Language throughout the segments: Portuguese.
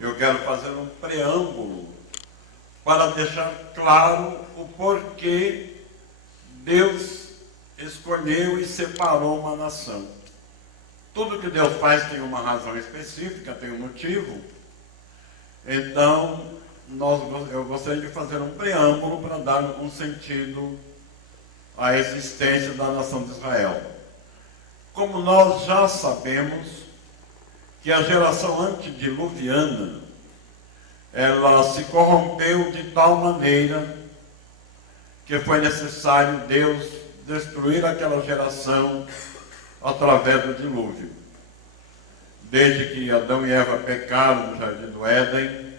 Eu quero fazer um preâmbulo para deixar claro o porquê Deus escolheu e separou uma nação. Tudo que Deus faz tem uma razão específica, tem um motivo. Então, eu gostaria de fazer um preâmbulo para dar um sentido à existência da nação de Israel. Como nós já sabemos que a geração antediluviana, ela se corrompeu de tal maneira que foi necessário Deus destruir aquela geração através do dilúvio. Desde que Adão e Eva pecaram no jardim do Éden,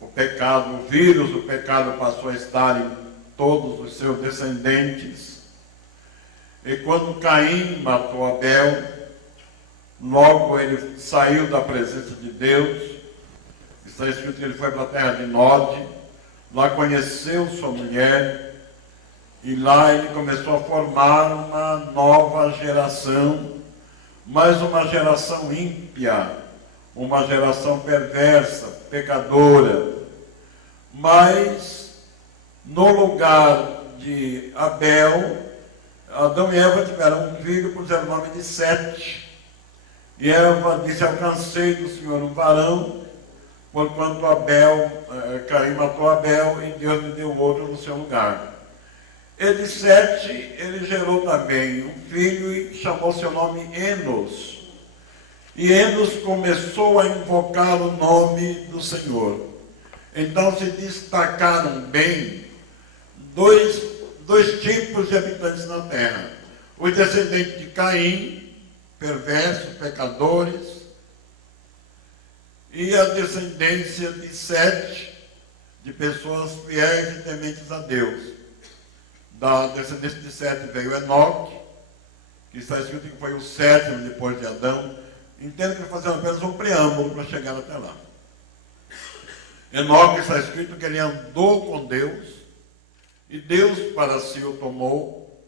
o vírus do pecado passou a estar em todos os seus descendentes. E quando Caim matou Abel, logo ele saiu da presença de Deus. Está escrito que ele foi para a terra de Nod, lá conheceu sua mulher, e lá ele começou a formar uma nova geração, mas uma geração ímpia, uma geração perversa, pecadora. Mas no lugar de Abel, Adão e Eva tiveram um filho, puseram o nome de Sete. E Eva disse: alcancei do Senhor um varão, porquanto Caim matou Abel, e Deus me deu outro no seu lugar. E de Sete, ele gerou também um filho e chamou seu nome Enos. E Enos começou a invocar o nome do Senhor. Então se destacaram bem dois tipos de habitantes na terra: os descendentes de Caim, perversos, pecadores, e a descendência de Sete, de pessoas fiéis e tementes a Deus. Da descendência de Sete veio Enoque, que está escrito que foi o sétimo depois de Adão. Entendo que fazer apenas um preâmbulo para chegar até lá. Enoque está escrito que ele andou com Deus, e Deus para si o tomou.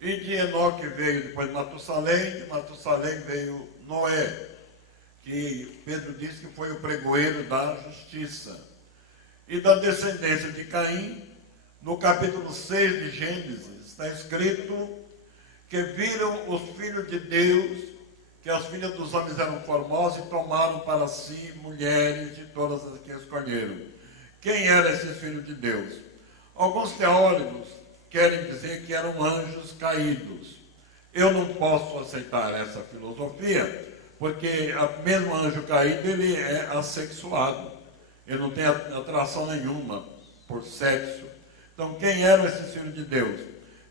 E de Enoque veio depois Matusalém, de Matusalém veio Noé, que Pedro disse que foi o pregoeiro da justiça. E da descendência de Caim, no capítulo 6 de Gênesis, está escrito que viram os filhos de Deus, que as filhas dos homens eram formosas, e tomaram para si mulheres de todas as que escolheram. Quem eram esses filhos de Deus? Alguns teólogos querem dizer que eram anjos caídos. Eu não posso aceitar essa filosofia, porque mesmo anjo caído, ele é assexuado. Ele não tem atração nenhuma por sexo. Então, quem eram esses filhos de Deus?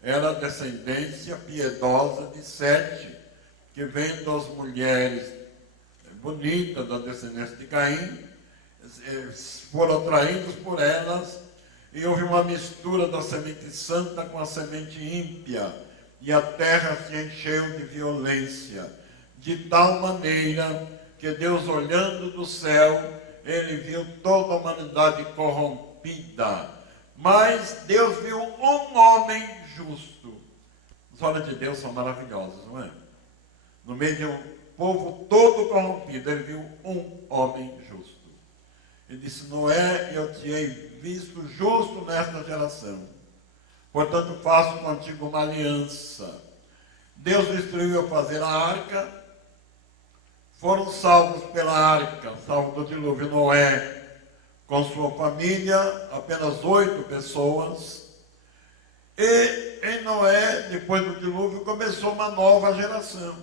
Era a descendência piedosa de Sete, que vem das mulheres bonitas da descendência de Caim, foram atraídos por elas, e houve uma mistura da semente santa com a semente ímpia, e a terra se encheu de violência, de tal maneira que Deus, olhando do céu, ele viu toda a humanidade corrompida. Mas Deus viu um homem justo. Os olhos de Deus são maravilhosos, não é? No meio de um povo todo corrompido, ele viu um homem justo. Ele disse: Noé, eu te hei visto justo nesta geração. Portanto, faço contigo uma aliança. Deus o instruiu a fazer a arca. Foram salvos pela arca, salvo do dilúvio, Noé com sua família, apenas 8 pessoas. E em Noé, depois do dilúvio, começou uma nova geração.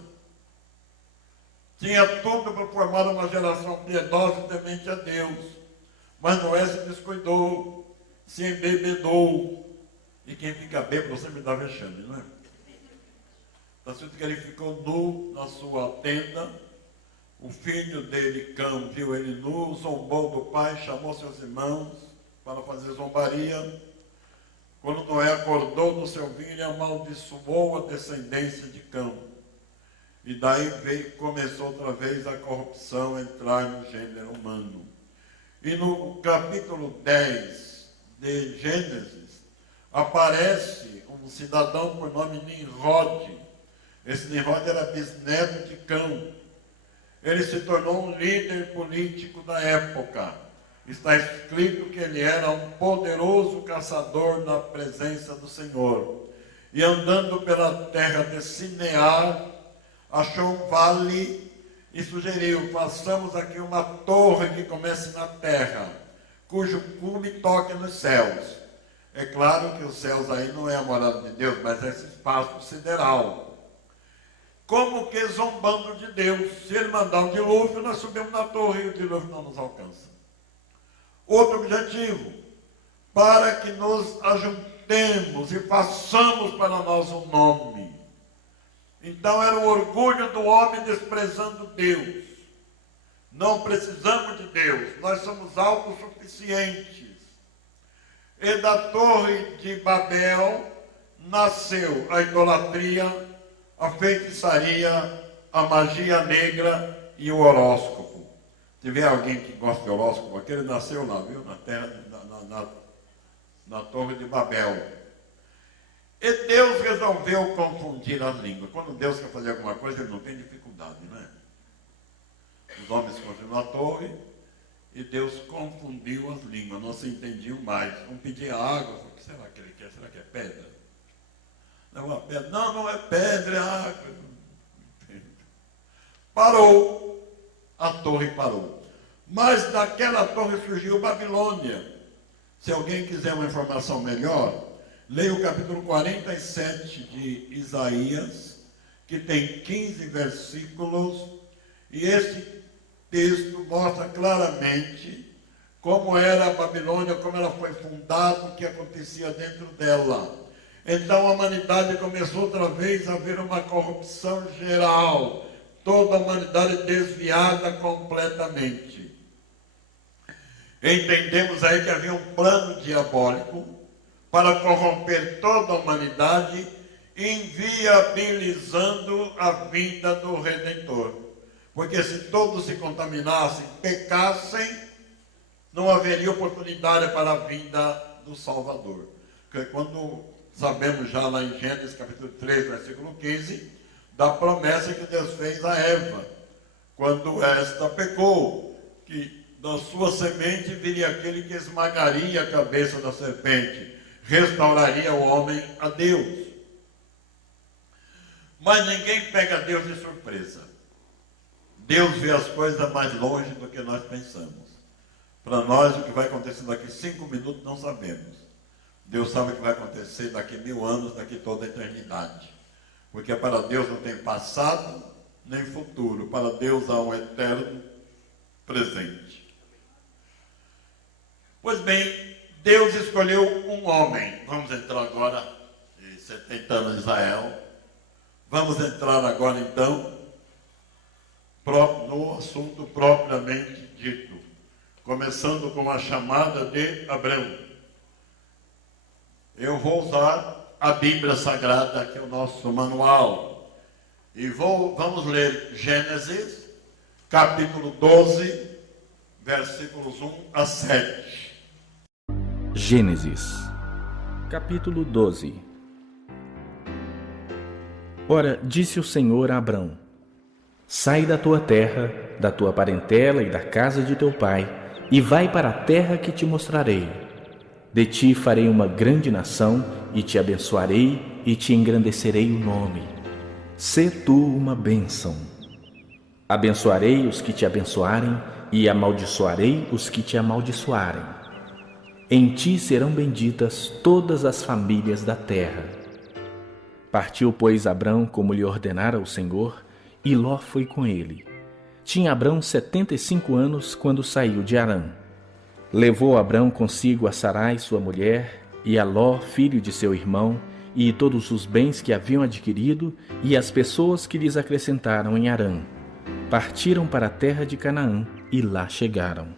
Tinha tudo para formar uma geração piedosa e temente a Deus. Mas Noé se descuidou, se embebedou. E quem fica bêbado sempre dá vexame, não é? Está escrito que ele ficou nu na sua tenda. O filho dele, Cão, viu ele nu, zombou do pai, chamou seus irmãos para fazer zombaria. Quando Noé acordou do seu vinho, ele amaldiçoou a descendência de Cão. E daí começou outra vez a corrupção a entrar no gênero humano. E no capítulo 10 de Gênesis, aparece um cidadão por nome Nimrod. Esse Nimrod era bisneto de Cão. Ele se tornou um líder político da época. Está escrito que ele era um poderoso caçador na presença do Senhor. E andando pela terra de Sinear, achou um vale e sugeriu: façamos aqui uma torre que comece na terra, cujo cume toque nos céus. É claro que os céus aí não é a morada de Deus, mas é esse espaço sideral. Como que zombando de Deus. Se ele mandar um dilúvio, nós subimos na torre e o dilúvio não nos alcança. Outro objetivo: para que nos ajuntemos e façamos para nós um nome. Então era o orgulho do homem desprezando Deus. Não precisamos de Deus, nós somos autossuficientes. E da torre de Babel nasceu a idolatria, a feitiçaria, a magia negra e o horóscopo. Se tiver alguém que gosta de horóscopo, aquele nasceu lá, viu? Na terra, na torre de Babel. E Deus resolveu confundir as línguas. Quando Deus quer fazer alguma coisa, ele não tem dificuldade, né? Os homens construíram a torre e Deus confundiu as línguas, não se entendiam mais. Um pedia água, o que será que ele quer? Será que é pedra? Não é uma pedra. Não, não é pedra, é água. Parou. A torre parou. Mas daquela torre surgiu Babilônia. Se alguém quiser uma informação melhor, leia o capítulo 47 de Isaías, que tem 15 versículos, e esse texto mostra claramente como era a Babilônia, como ela foi fundada, o que acontecia dentro dela. Então a humanidade começou outra vez a ver uma corrupção geral, toda a humanidade desviada completamente. Entendemos aí que havia um plano diabólico para corromper toda a humanidade, inviabilizando a vinda do Redentor. Porque se todos se contaminassem, pecassem, não haveria oportunidade para a vinda do Salvador. Porque quando sabemos já lá em Gênesis capítulo 3, versículo 15, da promessa que Deus fez a Eva, quando esta pecou, que da sua semente viria aquele que esmagaria a cabeça da serpente, restauraria o homem a Deus. Mas ninguém pega Deus de surpresa. Deus vê as coisas mais longe do que nós pensamos. Para nós, o que vai acontecer daqui 5 minutos, não sabemos. Deus sabe o que vai acontecer daqui 1000 anos, daqui toda a eternidade. Porque para Deus não tem passado, nem futuro. Para Deus há um eterno presente. Pois bem, Deus escolheu um homem. Vamos entrar agora em 70 anos de Israel. Vamos entrar agora, então, no assunto propriamente dito, começando com a chamada de Abrão. Eu vou usar a Bíblia Sagrada, que é o nosso manual, e vamos ler Gênesis, capítulo 12, versículos 1 a 7. Gênesis, capítulo 12. Ora, disse o Senhor a Abrão: sai da tua terra, da tua parentela e da casa de teu pai, e vai para a terra que te mostrarei. De ti farei uma grande nação, e te abençoarei, e te engrandecerei o nome. Sê tu uma bênção. Abençoarei os que te abençoarem, e amaldiçoarei os que te amaldiçoarem. Em ti serão benditas todas as famílias da terra. Partiu, pois, Abrão como lhe ordenara o Senhor, e Ló foi com ele. Tinha Abrão 75 anos quando saiu de Harã. Levou Abrão consigo a Sarai, sua mulher, e a Ló, filho de seu irmão, e todos os bens que haviam adquirido, e as pessoas que lhes acrescentaram em Harã. Partiram para a terra de Canaã, e lá chegaram.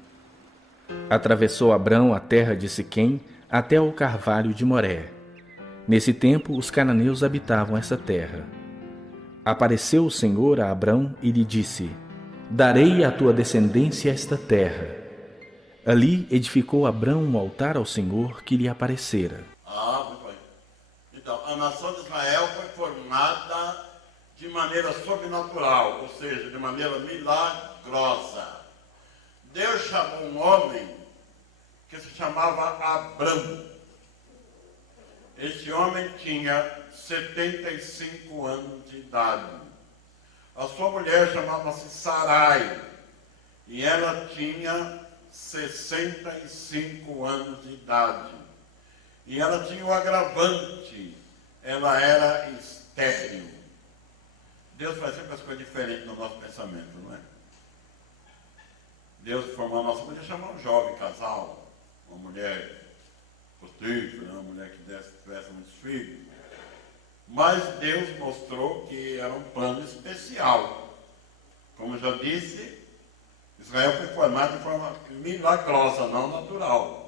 Atravessou Abrão a terra de Siquém, até ao carvalho de Moré. Nesse tempo, os cananeus habitavam essa terra. Apareceu o Senhor a Abrão e lhe disse: darei à tua descendência esta terra. Ali edificou Abrão um altar ao Senhor que lhe aparecera. Muito Então, a nação de Israel foi formada de maneira sobrenatural, ou seja, de maneira milagrosa. Deus chamou um homem que se chamava Abrão. Este homem tinha 75 anos de idade. A sua mulher chamava-se Sarai, e ela tinha 65 anos de idade. E ela tinha um agravante, ela era estéril. Deus faz sempre as coisas diferentes no nosso pensamento, não é? Deus formou a nossa mulher, chamar um jovem casal, uma mulher frutífera, uma mulher que tivesse muitos filhos. Mas Deus mostrou que era um plano especial. Como eu já disse, Israel foi formado de forma milagrosa, não natural.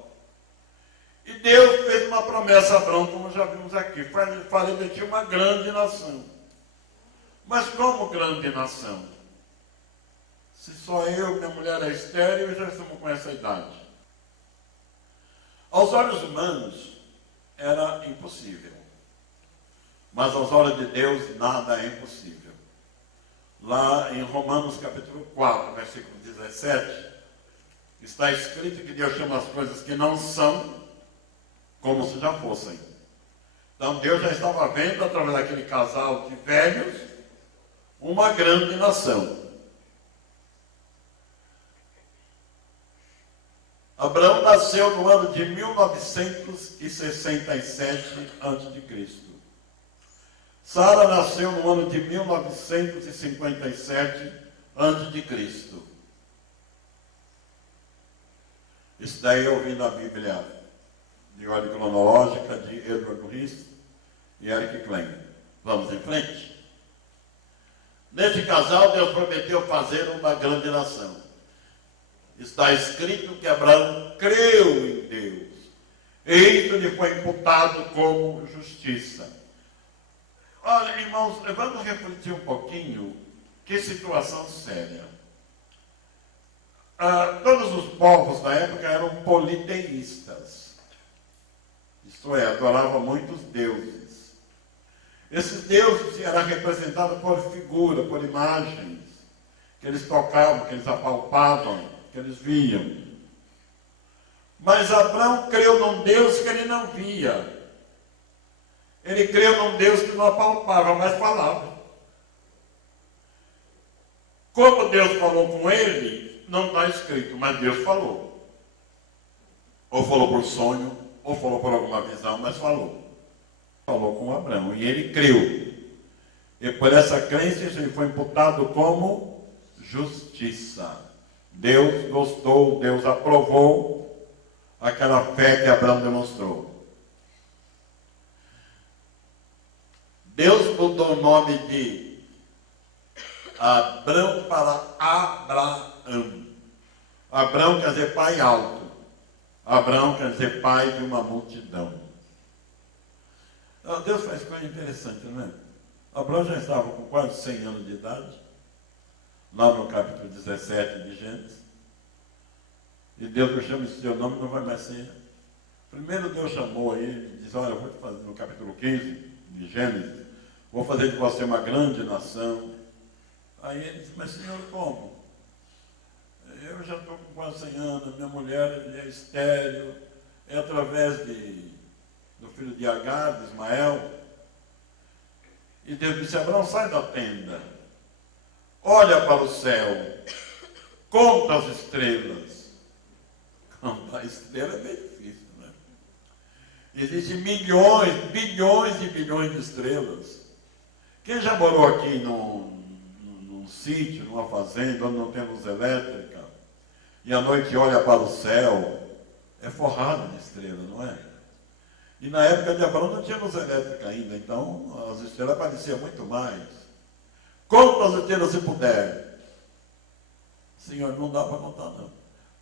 E Deus fez uma promessa a Abraão, como já vimos aqui. Farei de ti uma grande nação. Mas como grande nação? Se só eu, minha mulher é estéril e já estamos com essa idade. Aos olhos humanos, era impossível. Mas aos olhos de Deus, nada é impossível. Lá em Romanos capítulo 4, versículo 17, está escrito que Deus chama as coisas que não são como se já fossem. Então Deus já estava vendo, através daquele casal de velhos, uma grande nação. Abraão nasceu no ano de 1967 a.C. Sara nasceu no ano de 1957 a.C. Isso daí eu vi na Bíblia de ordem cronológica de Edward Rees e Eric Klein. Vamos em frente? Neste casal, Deus prometeu fazer uma grande nação. Está escrito que Abraão creu em Deus. E isso lhe foi imputado como justiça. Olha, irmãos, vamos refletir um pouquinho. Que situação séria. Todos os povos da época eram politeístas. Isto é, adoravam muitos deuses. Esses deuses eram representados por figura, por imagens, que eles tocavam, que eles apalpavam, que eles viam. Mas Abraão creu num Deus que ele não via. Ele creu num Deus que não apalpava, mas falava. Como Deus falou com ele, não está escrito, mas Deus falou. Ou falou por sonho, ou falou por alguma visão, mas falou. Falou com Abraão, e ele creu. E por essa crença, ele foi imputado como justiça. Deus gostou, Deus aprovou aquela fé que Abraão demonstrou. Deus mudou o nome de Abrão para Abraão. Abrão quer dizer pai alto. Abraão quer dizer pai de uma multidão. Deus faz coisa interessante, não é? Abraão já estava com quase 100 anos de idade, lá no capítulo 17 de Gênesis. E Deus me chama esse seu nome, não vai mais ser. Primeiro Deus chamou ele, disse, olha, eu vou te fazer no capítulo 15 de Gênesis, vou fazer de você uma grande nação. Aí ele disse, mas Senhor, como? Eu já estou com quase 100 anos, minha mulher é estéril, é através do filho de Agar, de Ismael. E Deus disse, Abraão, sai da tenda, olha para o céu, conta as estrelas. Contar a estrela é bem difícil, né? Existem milhões, bilhões e bilhões de estrelas. Quem já morou aqui num sítio, numa fazenda, onde não tem luz elétrica, e à noite olha para o céu, é forrado de estrela, não é? E na época de Abraão não tinha luz elétrica ainda, então as estrelas apareciam muito mais. Conta as estrelas se puder. Senhor, não dá para contar não.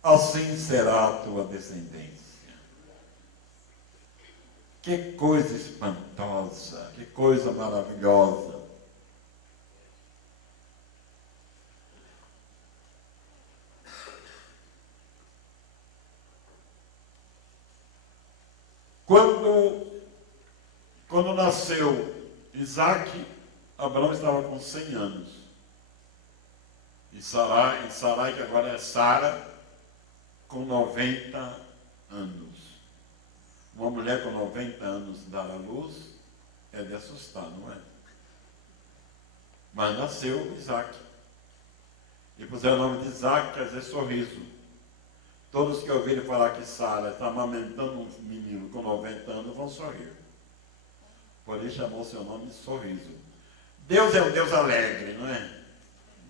Assim será a tua descendência. Que coisa espantosa, que coisa maravilhosa. Quando Quando nasceu Isaac, Abraão estava com 100 anos. E Sarai, que agora é Sara, com 90 anos. Uma mulher com 90 anos dar à luz é de assustar, não é? Mas nasceu Isaac. E puseram o nome de Isaac, quer dizer sorriso. Todos que ouvirem falar que Sara está amamentando um menino com 90 anos vão sorrir. Por isso chamou seu nome de sorriso. Deus é um Deus alegre, não é?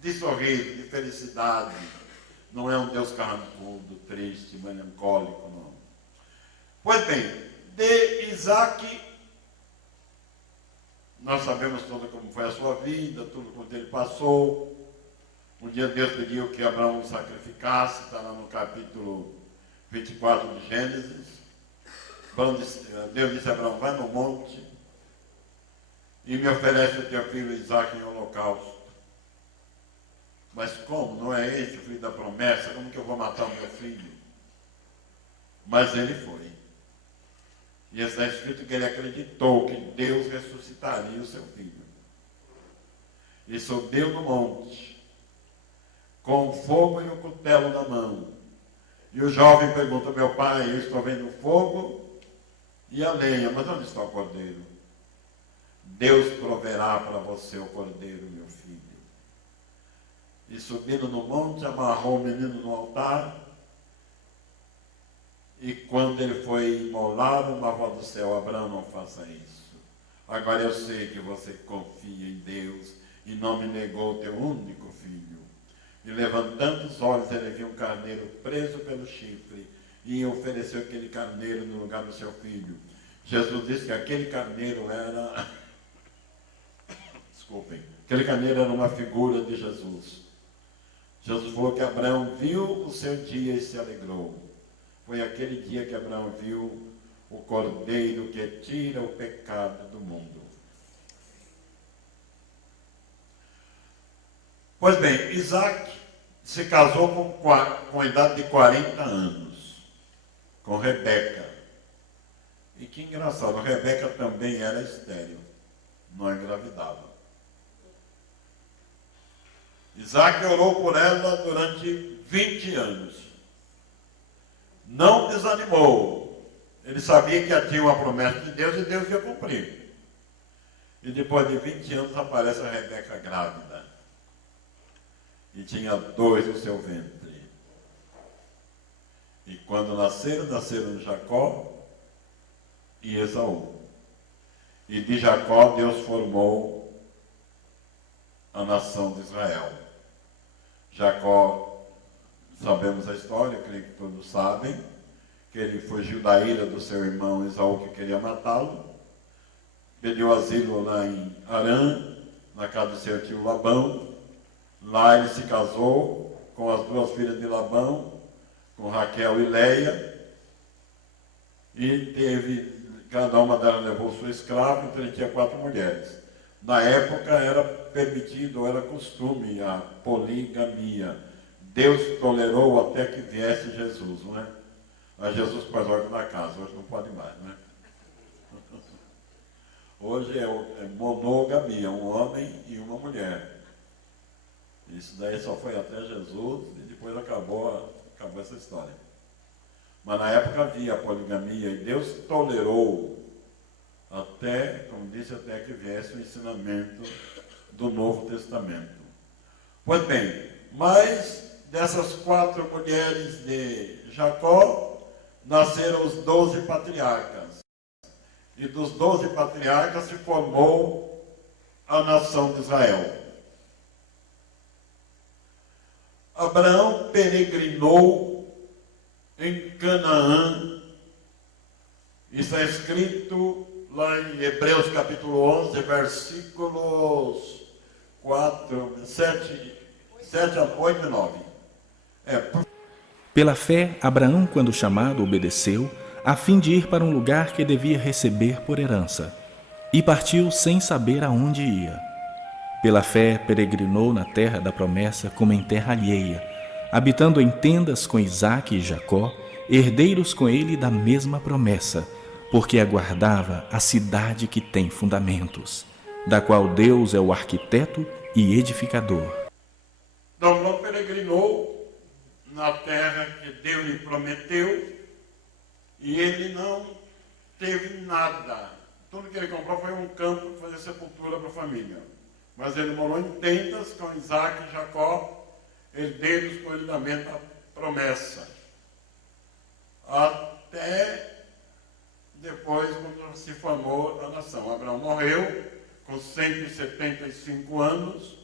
De sorriso, de felicidade. Não é um Deus carrancudo, triste, melancólico, não. Pois bem, de Isaac, nós sabemos tudo como foi a sua vida, tudo quanto ele passou. Um dia Deus pediu que Abraão o sacrificasse, está lá no capítulo 24 de Gênesis. Deus disse a Abraão, vai no monte e me oferece o teu filho Isaac em holocausto. Mas como? Não é esse o filho da promessa? Como que eu vou matar o meu filho? Mas ele foi. E está escrito que ele acreditou que Deus ressuscitaria o seu filho. E subiu no monte, com o fogo e o cutelo na mão. E o jovem pergunta, meu pai, eu estou vendo o fogo e a lenha, mas onde está o cordeiro? Deus proverá para você o cordeiro, meu filho. E subindo no monte, amarrou o menino no altar. E quando ele foi imolado, uma voz do céu, Abraão, não faça isso. Agora eu sei que você confia em Deus e não me negou o teu único filho. E levantando os olhos, ele viu um carneiro preso pelo chifre e ofereceu aquele carneiro no lugar do seu filho. Jesus disse que aquele carneiro era... Desculpem. Aquele carneiro era uma figura de Jesus. Jesus falou que Abraão viu o seu dia e se alegrou. Foi aquele dia que Abraão viu o cordeiro que tira o pecado do mundo. Pois bem, Isaac se casou com a idade de 40 anos, com Rebeca. E que engraçado, Rebeca também era estéril, não engravidava. Isaac orou por ela durante 20 anos. Não desanimou. Ele sabia que já tinha uma promessa de Deus e Deus ia cumprir. E depois de 20 anos aparece a Rebeca grávida. E tinha 2 no seu ventre. E quando nasceram Jacó e Esaú. E de Jacó Deus formou a nação de Israel. Jacó, sabemos a história, creio que todos sabem, que ele fugiu da ira do seu irmão Esaú, que queria matá-lo, pediu asilo lá em Harã, na casa do seu tio Labão. Lá ele se casou com as 2 filhas de Labão, com Raquel e Leia, e cada uma delas levou sua escrava, então ele tinha 4 mulheres. Na época era permitido, era costume a poligamia. Deus tolerou até que viesse Jesus, não é? Mas Jesus pôs ordem na casa, hoje não pode mais, não é? Hoje é monogamia, um homem e uma mulher. Isso daí só foi até Jesus e depois acabou essa história. Mas na época havia a poligamia e Deus tolerou até, como disse, até que viesse o ensinamento do Novo Testamento. Pois bem, mas dessas 4 mulheres de Jacó, nasceram os 12 patriarcas. E dos 12 patriarcas se formou a nação de Israel. Abraão peregrinou em Canaã. Isso é escrito lá em Hebreus capítulo 11, versículos 7 a 8 e 9. Pela fé, Abraão, quando chamado, obedeceu, a fim de ir para um lugar que devia receber por herança, e partiu sem saber aonde ia. Pela fé, peregrinou na terra da promessa como em terra alheia, habitando em tendas com Isaque e Jacó, herdeiros com ele da mesma promessa, porque aguardava a cidade que tem fundamentos, da qual Deus é o arquiteto e edificador. Então, peregrinou na terra que Deus lhe prometeu e ele não teve nada. Tudo que ele comprou foi um campo para fazer sepultura para a família. Mas ele morou em tendas com Isaac e Jacó, herdeiros escolhidamente da promessa. Até depois, quando se formou a nação. Abraão morreu com 175 anos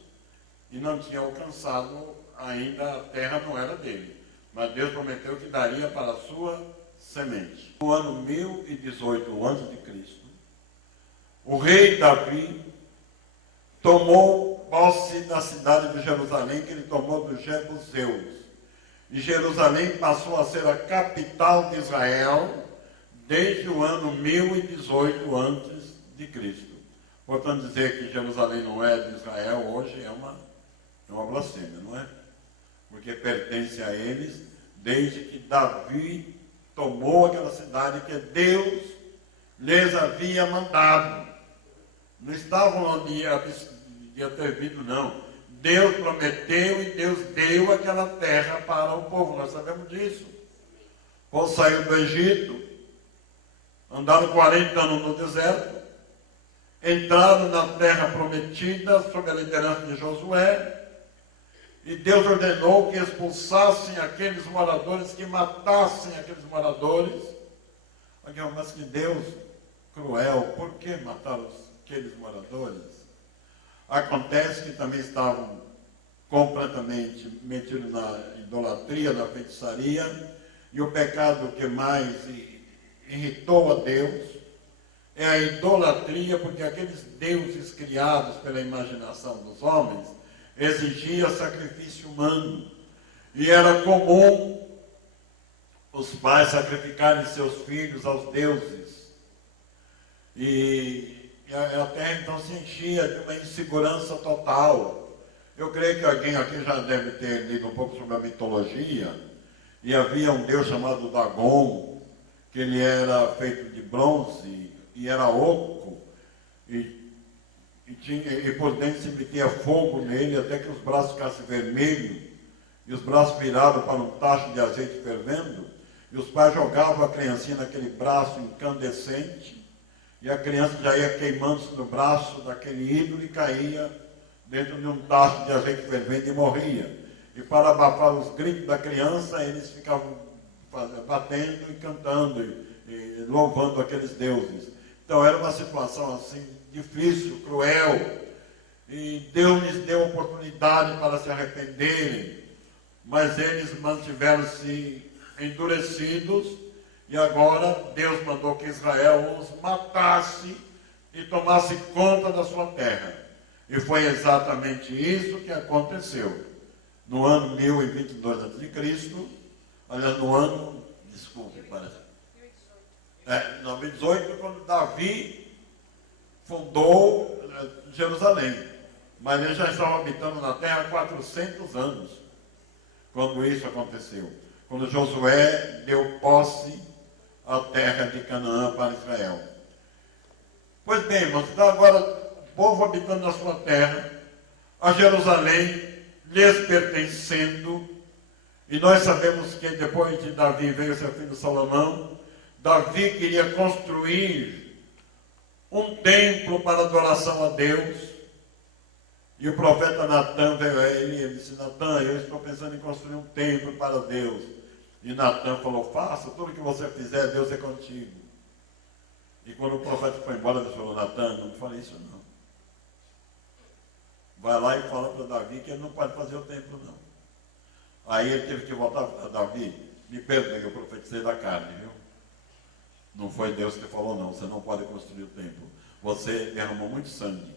e não tinha alcançado ainda, a terra não era dele. Mas Deus prometeu que daria para a sua semente. No ano 1018 a.C., o rei Davi tomou posse da cidade de Jerusalém, que ele tomou dos Jebuseus. E Jerusalém passou a ser a capital de Israel desde o ano 1018 a.C. Portanto, dizer que Jerusalém não é de Israel hoje é uma blasfêmia, não é? Porque pertence a eles desde que Davi tomou aquela cidade que Deus lhes havia mandado. Não estavam onde ia ter vindo, não. Deus prometeu e Deus deu aquela terra para o povo. Nós sabemos disso. O povo saiu do Egito, andaram 40 anos no deserto, entraram na terra prometida sob a liderança de Josué, e Deus ordenou que expulsassem aqueles moradores, que matassem aqueles moradores. Mas que Deus cruel, por que mataram aqueles moradores? Acontece que também estavam completamente metidos na idolatria, na feitiçaria, e o pecado que mais irritou a Deus é a idolatria, porque aqueles deuses criados pela imaginação dos homens exigia sacrifício humano. E era comum os pais sacrificarem seus filhos aos deuses. E a terra então se enchia de uma insegurança total. Eu creio que alguém aqui já deve ter lido um pouco sobre a mitologia. E havia um deus chamado Dagon, que ele era feito de bronze e era oco. E por dentro se metia fogo nele até que os braços ficassem vermelhos e os braços virados para um tacho de azeite fervendo, e os pais jogavam a criancinha naquele braço incandescente e a criança já ia queimando-se no braço daquele ídolo e caía dentro de um tacho de azeite fervendo e morria. E para abafar os gritos da criança, eles ficavam batendo e cantando e louvando aqueles deuses. Então era uma situação assim difícil, cruel, e Deus lhes deu oportunidade para se arrependerem, mas eles mantiveram-se endurecidos, e agora Deus mandou que Israel os matasse e tomasse conta da sua terra. E foi exatamente isso que aconteceu. No ano 1022 a.C., aliás, no ano, desculpe, parece. 1018, quando Davi fundou Jerusalém. Mas ele já estava habitando na terra há 400 anos, quando isso aconteceu. Quando Josué deu posse à terra de Canaã para Israel. Pois bem, irmãos, então agora o povo habitando na sua terra, a Jerusalém lhes pertencendo, e nós sabemos que depois de Davi veio seu filho Salomão. Davi queria construir um templo para adoração a Deus, e o profeta Natã veio a ele e ele disse: Natã, eu estou pensando em construir um templo para Deus. E Natã falou: faça, tudo que você fizer, Deus é contigo. E quando o profeta foi embora, ele falou: Natã, não fale isso não. Vai lá e fala para Davi que ele não pode fazer o templo não. Aí ele teve que voltar para Davi: me perdoe, eu profetizei da carne, viu? Não foi Deus que falou não, você não pode construir o templo. Você derramou muito sangue.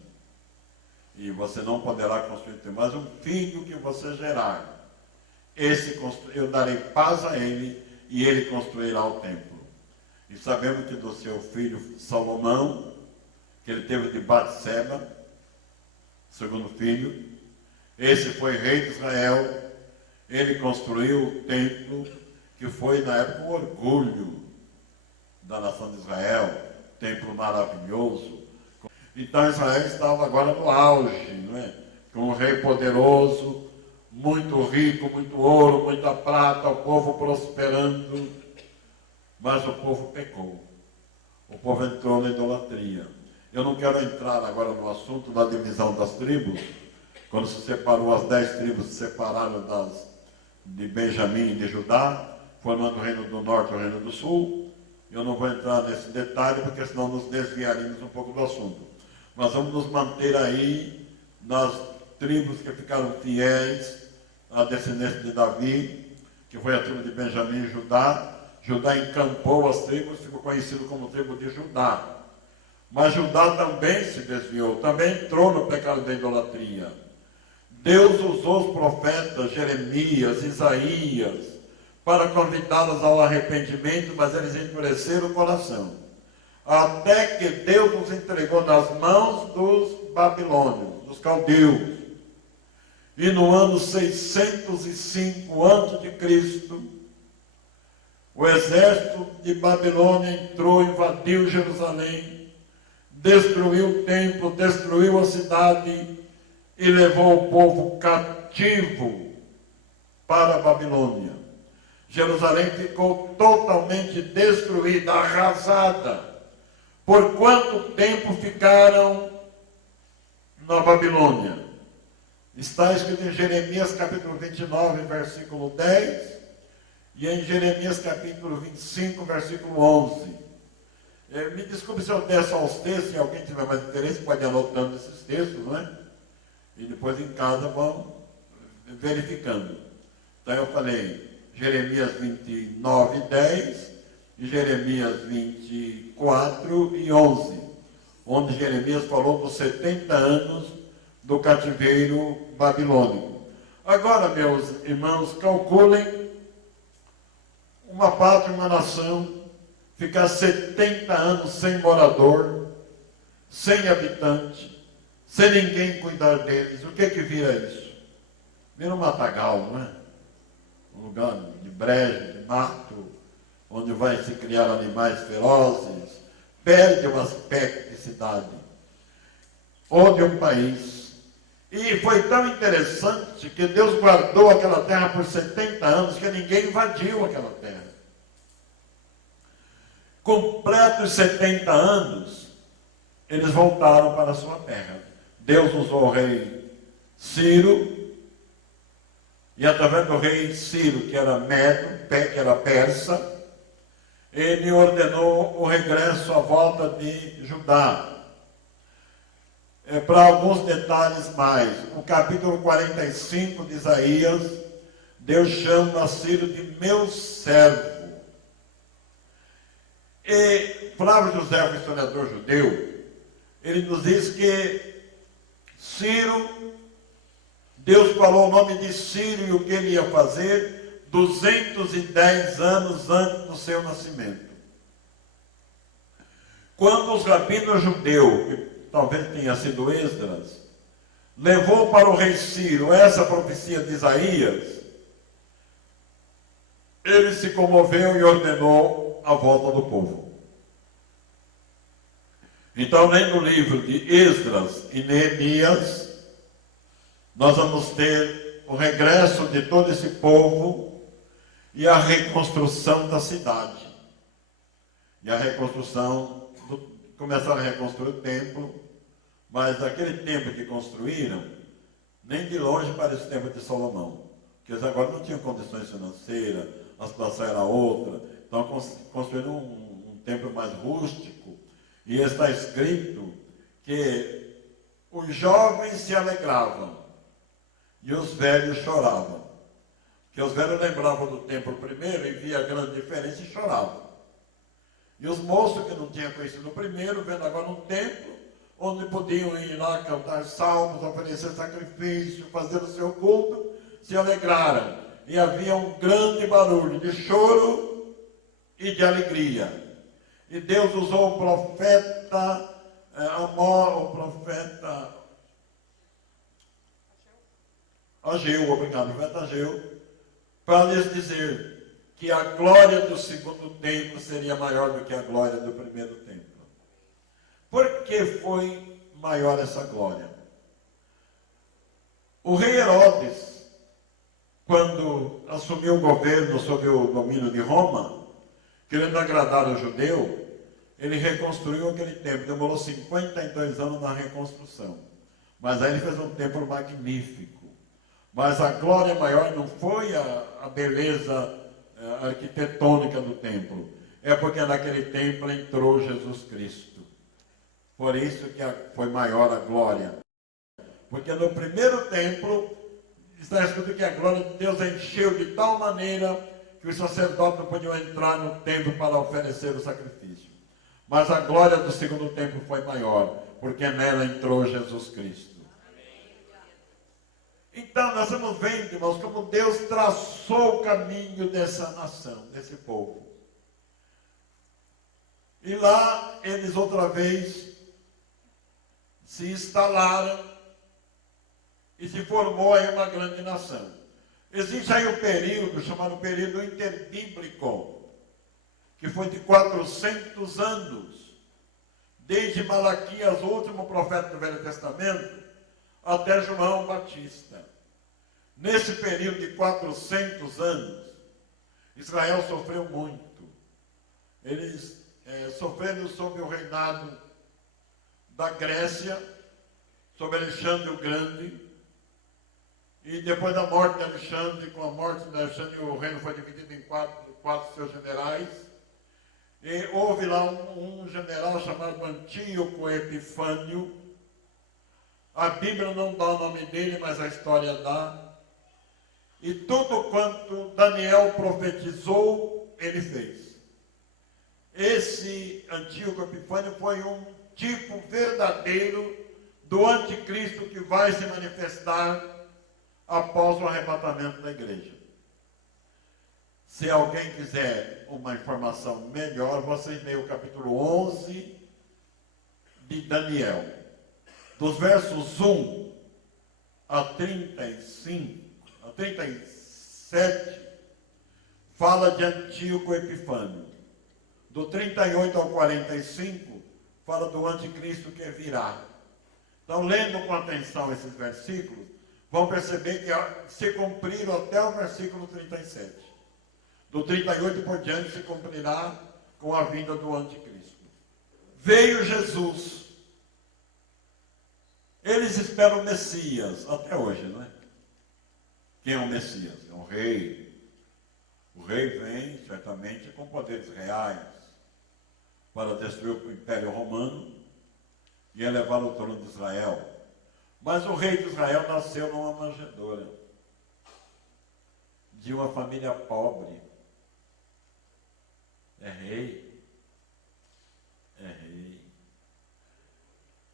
E você não poderá construir o templo. Mas um filho que você gerar, eu darei paz a ele, e ele construirá o templo. E sabemos que do seu filho Salomão, que ele teve de Batseba, segundo filho, esse foi rei de Israel, ele construiu o templo, que foi na época um orgulho da nação de Israel, templo maravilhoso. Então Israel estava agora no auge, não é? Com um rei poderoso, muito rico, muito ouro, muita prata, o povo prosperando, mas o povo pecou. O povo entrou na idolatria. Eu não quero entrar agora no assunto da divisão das tribos, quando se separou as 10 tribos, se separaram de Benjamim e de Judá, formando o reino do norte e o reino do sul. Eu não vou entrar nesse detalhe, porque senão nos desviaríamos um pouco do assunto. Mas vamos nos manter aí nas tribos que ficaram fiéis à descendência de Davi, que foi a tribo de Benjamim e Judá. Judá encampou as tribos, ficou conhecido como tribo de Judá. Mas Judá também se desviou, também entrou no pecado da idolatria. Deus usou os profetas Jeremias, Isaías, para convidá-los ao arrependimento, mas eles endureceram o coração. Até que Deus os entregou nas mãos dos babilônios, dos caldeus. E no ano 605 a.C., o exército de Babilônia entrou, invadiu Jerusalém, destruiu o templo, destruiu a cidade e levou o povo cativo para a Babilônia. Jerusalém ficou totalmente destruída, arrasada. Por quanto tempo ficaram na Babilônia? Está escrito em Jeremias capítulo 29, versículo 10, e em Jeremias capítulo 25, versículo 11. Me desculpe se eu desço aos textos, se alguém tiver mais interesse, pode ir anotando esses textos, não é? E depois em casa vão verificando. Então eu falei Jeremias 29, 10 e Jeremias 24 e 11, onde Jeremias falou dos 70 anos do cativeiro babilônico. Agora, meus irmãos, calculem uma pátria, uma nação, ficar 70 anos sem morador, sem habitante, sem ninguém cuidar deles. O que vira isso? Vira um matagal, não é? Um lugar de brejo, de mato, onde vai se criar animais ferozes, perde o aspecto de cidade, ou de um país. E foi tão interessante que Deus guardou aquela terra por 70 anos, que ninguém invadiu aquela terra. Completos 70 anos, eles voltaram para a sua terra. Deus usou o rei Ciro, e através do rei Ciro, que era Medo, que era persa, ele ordenou o regresso à volta de Judá. Para alguns detalhes mais, no capítulo 45 de Isaías, Deus chama Ciro de meu servo. E Flávio José, o historiador judeu, ele nos diz que Ciro, Deus falou o nome de Ciro e o que ele ia fazer 210 anos antes do seu nascimento. Quando os rabinos judeus, que talvez tenha sido Esdras, levou para o rei Ciro essa profecia de Isaías, ele se comoveu e ordenou a volta do povo. Então, nem no livro de Esdras e Neemias, nós vamos ter o regresso de todo esse povo e a reconstrução da cidade. E a reconstrução, começaram a reconstruir o templo, mas aquele templo que construíram, nem de longe parece o templo de Salomão. Porque eles agora não tinham condições financeiras, a situação era outra. Então construíram um templo mais rústico. E está escrito que os jovens se alegravam e os velhos choravam. Porque os velhos lembravam do templo primeiro e via a grande diferença e choravam. E os moços que não tinham conhecido o primeiro, vendo agora um templo, onde podiam ir lá cantar salmos, oferecer sacrifício, fazer o seu culto, se alegraram. E havia um grande barulho de choro e de alegria. E Deus usou o profeta Amós, o profeta Ageu, obrigado, o profeta Ageu, para lhes dizer que a glória do segundo templo seria maior do que a glória do primeiro templo. Por que foi maior essa glória? O rei Herodes, quando assumiu o governo sob o domínio de Roma, querendo agradar o judeu, ele reconstruiu aquele templo. Demorou 52 anos na reconstrução. Mas aí ele fez um templo magnífico. Mas a glória maior não foi a beleza arquitetônica do templo. É porque naquele templo entrou Jesus Cristo. Por isso que foi maior a glória. Porque no primeiro templo, está escrito que a glória de Deus encheu de tal maneira que os sacerdotes não podiam entrar no templo para oferecer o sacrifício. Mas a glória do segundo templo foi maior, porque nela entrou Jesus Cristo. Então, nós estamos vendo, irmãos, como Deus traçou o caminho dessa nação, desse povo. E lá, eles outra vez se instalaram e se formou aí uma grande nação. Existe aí um período, chamado período interbíblico, que foi de 400 anos, desde Malaquias, o último profeta do Velho Testamento, até João Batista. Nesse período de 400 anos, Israel sofreu muito. Eles sofreram sob o reinado da Grécia, sob Alexandre o Grande, e depois da morte de Alexandre, com a morte de Alexandre, o reino foi dividido em quatro seus generais, e houve lá um general chamado Antíoco Epifânio. A Bíblia não dá o nome dele, mas a história dá. E tudo quanto Daniel profetizou, ele fez. Esse Antíoco Epifânio foi um tipo verdadeiro do anticristo que vai se manifestar após o arrebatamento da igreja. Se alguém quiser uma informação melhor, vocês leiam o capítulo 11 de Daniel. Dos versos 1 a 35, a 37, fala de Antíoco Epifânio. Do 38 ao 45, fala do anticristo que virá. Então, lendo com atenção esses versículos, vão perceber que se cumpriram até o versículo 37. Do 38 por diante se cumprirá com a vinda do anticristo. Veio Jesus. Eles esperam o Messias, até hoje, não é? Quem é o Messias? É um rei. O rei vem, certamente, com poderes reais para destruir o Império Romano e elevar o trono de Israel. Mas o rei de Israel nasceu numa manjedoura, de uma família pobre. É rei. É rei.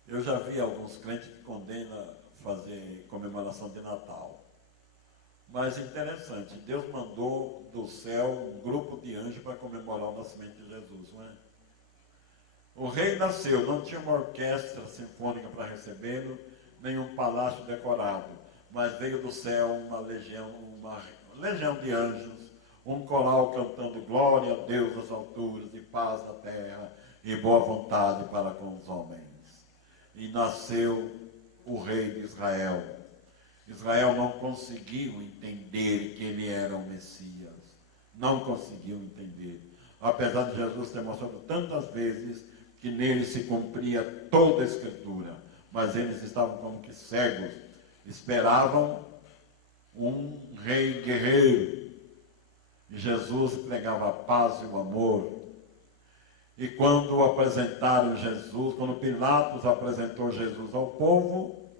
Eu já vi alguns crentes que condenam fazer comemoração de Natal. Mas é interessante, Deus mandou do céu um grupo de anjos para comemorar o nascimento de Jesus, não é? O rei nasceu, não tinha uma orquestra sinfônica para recebê-lo, nem um palácio decorado, mas veio do céu uma legião de anjos, um coral cantando glória a Deus nas alturas e paz na terra e boa vontade para com os homens. E nasceu o rei de Israel. Israel não conseguiu entender que ele era o Messias. Não conseguiu entender. Apesar de Jesus ter mostrado tantas vezes que nele se cumpria toda a Escritura. Mas eles estavam como que cegos. Esperavam um rei guerreiro. E Jesus pregava a paz e o amor. E quando apresentaram Jesus, quando Pilatos apresentou Jesus ao povo,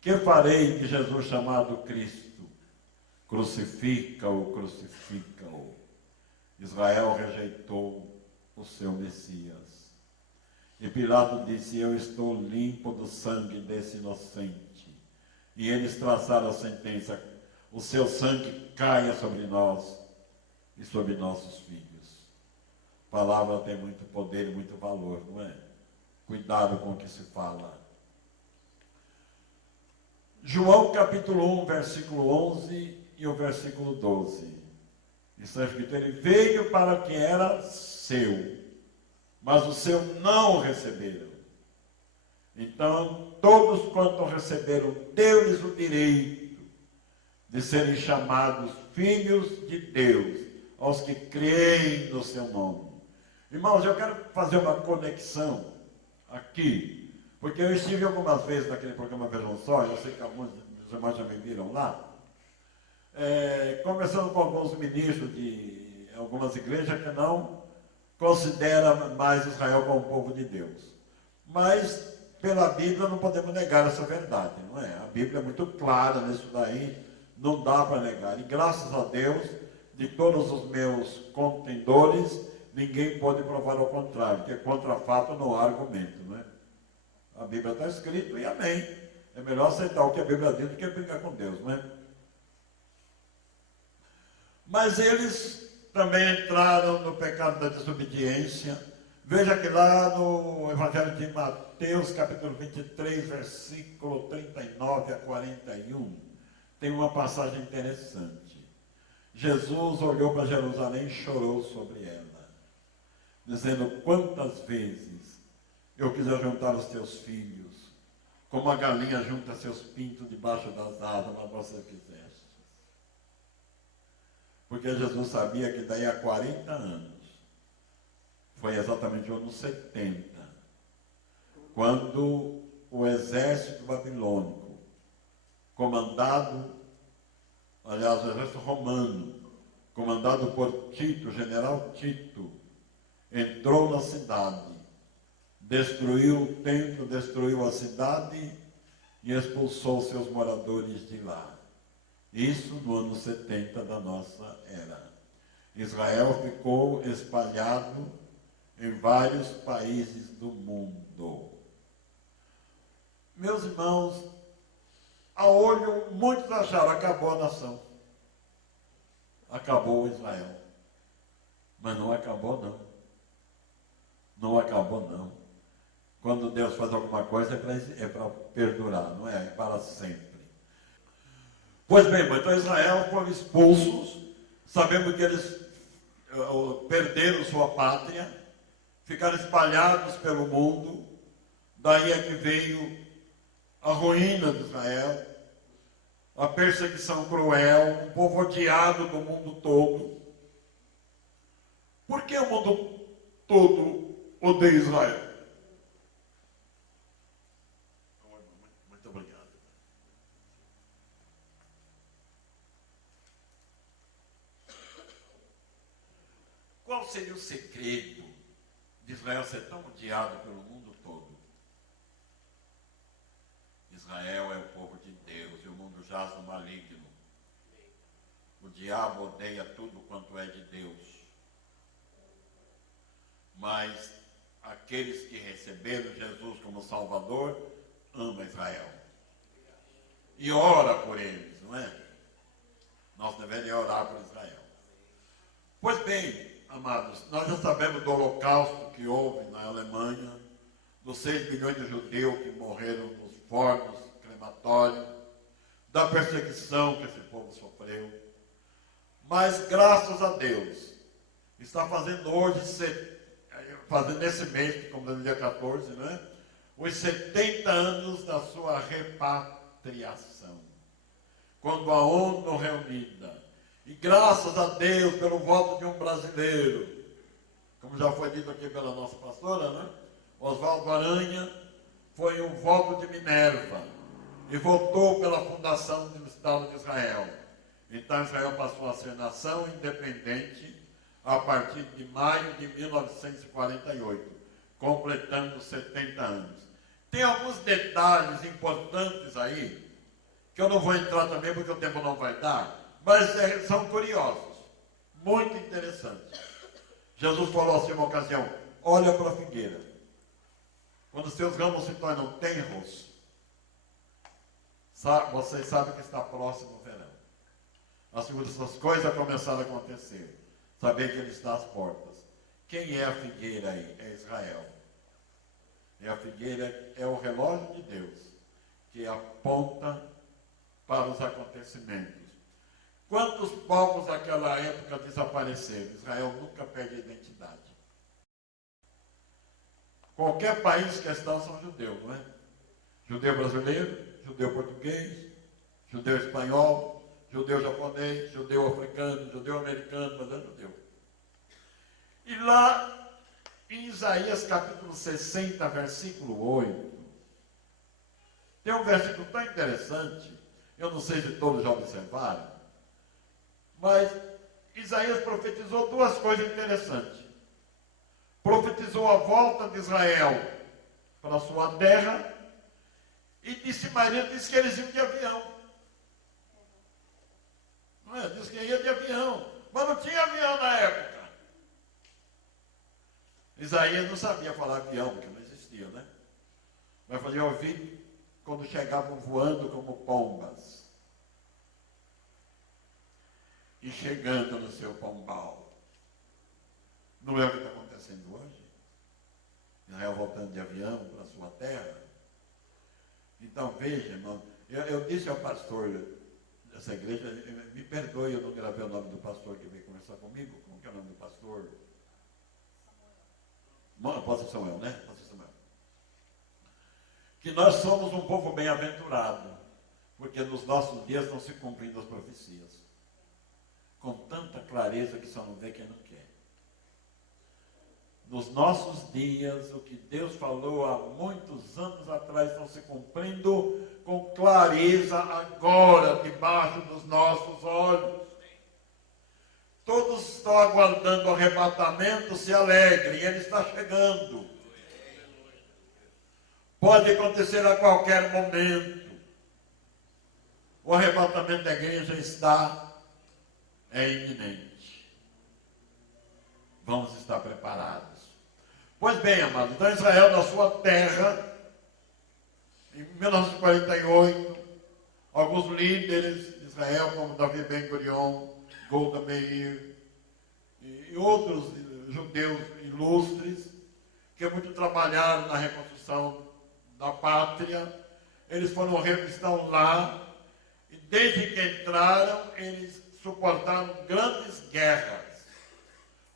que farei de Jesus chamado Cristo? Crucifica-o, crucifica-o. Israel rejeitou o seu Messias. E Pilatos disse, eu estou limpo do sangue desse inocente. E eles traçaram a sentença, o seu sangue caia sobre nós e sobre nossos filhos. A palavra tem muito poder e muito valor, não é? Cuidado com o que se fala. João capítulo 1, versículo 11 e o versículo 12. Está escrito, ele veio para o que era seu, mas o seu não o receberam. Então, todos quanto receberam, deu-lhes o direito de serem chamados filhos de Deus, aos que creem no seu nome. Irmãos, eu quero fazer uma conexão aqui, porque eu estive algumas vezes naquele programa Vejam Só, eu sei que alguns dos irmãos já me viram lá, conversando com alguns ministros de algumas igrejas que não consideram mais Israel como povo de Deus. Mas, pela Bíblia, não podemos negar essa verdade, não é? A Bíblia é muito clara nisso daí, não dá para negar. E graças a Deus, de todos os meus contendores, ninguém pode provar ao contrário, porque contra fato não há argumento, não é? A Bíblia está escrito e amém. É melhor aceitar o que a Bíblia diz do que brigar com Deus, não é? Mas eles também entraram no pecado da desobediência. Veja que lá no Evangelho de Mateus, capítulo 23, versículo 39 a 41, tem uma passagem interessante. Jesus olhou para Jerusalém e chorou sobre ela, dizendo, quantas vezes eu quis juntar os teus filhos, como a galinha junta seus pintos debaixo das asas, mas você quiseste. Porque Jesus sabia que daí a 40 anos, foi exatamente o ano 70, quando o exército babilônico, aliás, o exército romano, comandado por Tito, general Tito, entrou na cidade, destruiu o templo, destruiu a cidade e expulsou seus moradores de lá. Isso no ano 70 da nossa era. Israel ficou espalhado em vários países do mundo. Meus irmãos, a olho, muitos acharam, acabou a nação. Acabou Israel. Mas não acabou, não. Não acabou, não. Quando Deus faz alguma coisa é para perdurar, não é? É para sempre. Pois bem, então Israel foram expulsos, sabendo que eles perderam sua pátria, ficaram espalhados pelo mundo, daí é que veio a ruína de Israel, a perseguição cruel, um povo odiado do mundo todo. Por que o mundo todo odeia Israel? Muito obrigado. Qual seria o segredo de Israel ser tão odiado pelo mundo todo? Israel é o povo de Deus e o mundo jaz no maligno. O diabo odeia tudo quanto é de Deus. Mas aqueles que receberam Jesus como Salvador amam Israel. E ora por eles, não é? Nós deveríamos orar por Israel. Pois bem, amados, nós já sabemos do holocausto que houve na Alemanha, dos 6 milhões de judeus que morreram nos fornos crematórios, da perseguição que esse povo sofreu. Mas, graças a Deus, está fazendo hoje, nesse mês, como no dia 14, né, os 70 anos da sua repatriação. Quando a ONU reunida, e graças a Deus pelo voto de um brasileiro, como já foi dito aqui pela nossa pastora, né? Oswaldo Aranha, foi um voto de Minerva e votou pela fundação do Estado de Israel. Então Israel passou a ser nação independente a partir de maio de 1948, completando 70 anos. Tem alguns detalhes importantes aí, que eu não vou entrar também porque o tempo não vai dar, mas são curiosos, muito interessantes. Jesus falou assim uma ocasião, olha para a figueira. Quando seus ramos se tornam tenros, vocês sabem que está próximo o verão. Essas coisas começaram a acontecer. Saber que ele está às portas. Quem é a figueira aí? É Israel. E a figueira é o relógio de Deus, que aponta para os acontecimentos. Quantos povos daquela época desapareceram? Israel nunca perde a identidade. Qualquer país que está são judeus, não é? Judeu brasileiro, judeu português, judeu espanhol, judeu japonês, judeu africano, judeu americano, mas é judeu. E lá, em Isaías capítulo 60, versículo 8, tem um versículo tão interessante, eu não sei se todos já observaram, mas Isaías profetizou duas coisas interessantes. Profetizou a volta de Israel para a sua terra, e disse que eles iam de avião. Não é? Disse que ia de avião, mas não tinha avião na época. Isaías não sabia falar avião, porque não existia, né? Mas fazia ouvir quando chegavam voando como pombas. E chegando no seu pombal. Não é o que está acontecendo hoje? Israel voltando de avião para a sua terra. Então, veja, irmão, eu disse ao pastor dessa igreja, me perdoe, eu não gravei o nome do pastor que veio conversar comigo. Como que é o nome do pastor? Apóstolo Samuel, né? Apóstolo Samuel. Que nós somos um povo bem-aventurado, porque nos nossos dias não se cumprindo as profecias. Com tanta clareza que só não vê quem não quer. Nos nossos dias, o que Deus falou há muitos anos atrás estão se cumprindo com clareza agora, debaixo dos nossos olhos. Todos estão aguardando o arrebatamento, se alegrem, ele está chegando. Pode acontecer a qualquer momento. O arrebatamento da igreja é iminente. Vamos estar preparados. Pois bem, amados, então Israel, na sua terra, em 1948, alguns líderes de Israel, como Davi Ben-Gurion, Golda Meir e outros judeus ilustres, que muito trabalharam na reconstrução da pátria, eles estão lá, e desde que entraram, eles suportaram grandes guerras.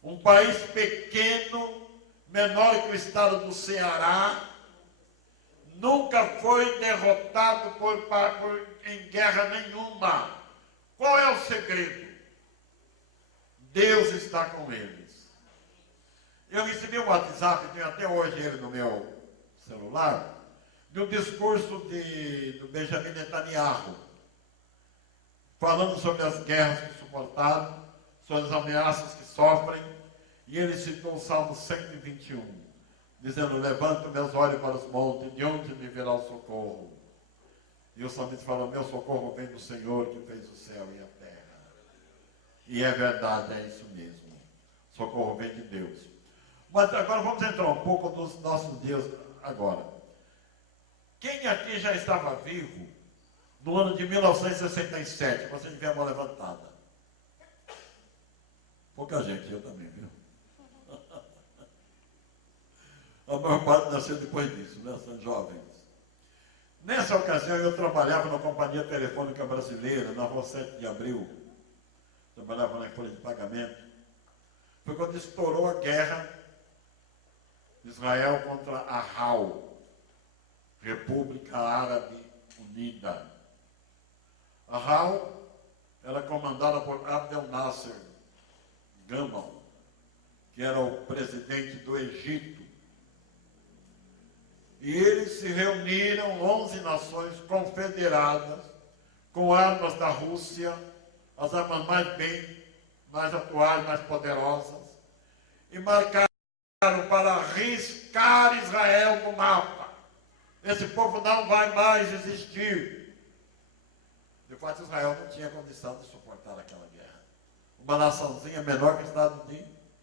Um país pequeno, menor que o estado do Ceará, nunca foi derrotado em guerra nenhuma. Qual é o segredo? Deus está com eles. Eu recebi um WhatsApp, tenho até hoje ele no meu celular, de um discurso do Benjamin Netanyahu, falando sobre as guerras que suportaram, sobre as ameaças que sofrem, e ele citou o Salmo 121, dizendo: levanto meus olhos para os montes, de onde me virá o socorro? E o salmista fala: meu socorro vem do Senhor que fez o céu e a terra. E é verdade, é isso mesmo. Socorro vem de Deus. Mas agora vamos entrar um pouco nos nossos dias agora. Quem aqui já estava vivo no ano de 1967? Você tiver a mão levantada. Pouca gente, eu também, viu? A maior parte nasceu depois disso, né? São jovens. Nessa ocasião eu trabalhava na Companhia Telefônica Brasileira, na Rua 7 de Abril. Trabalhava na folha de pagamento. Foi quando estourou a guerra de Israel contra a RAU, República Árabe Unida. A RAU era comandada por Abdel Nasser Gamal, que era o presidente do Egito. E eles se reuniram, 11 nações confederadas, com armas da Rússia, as armas mais atuais, mais poderosas, e marcaram para riscar Israel no mapa. Esse povo não vai mais existir. De fato, Israel não tinha condição de suportar aquela guerra. Uma naçãozinha menor que o estado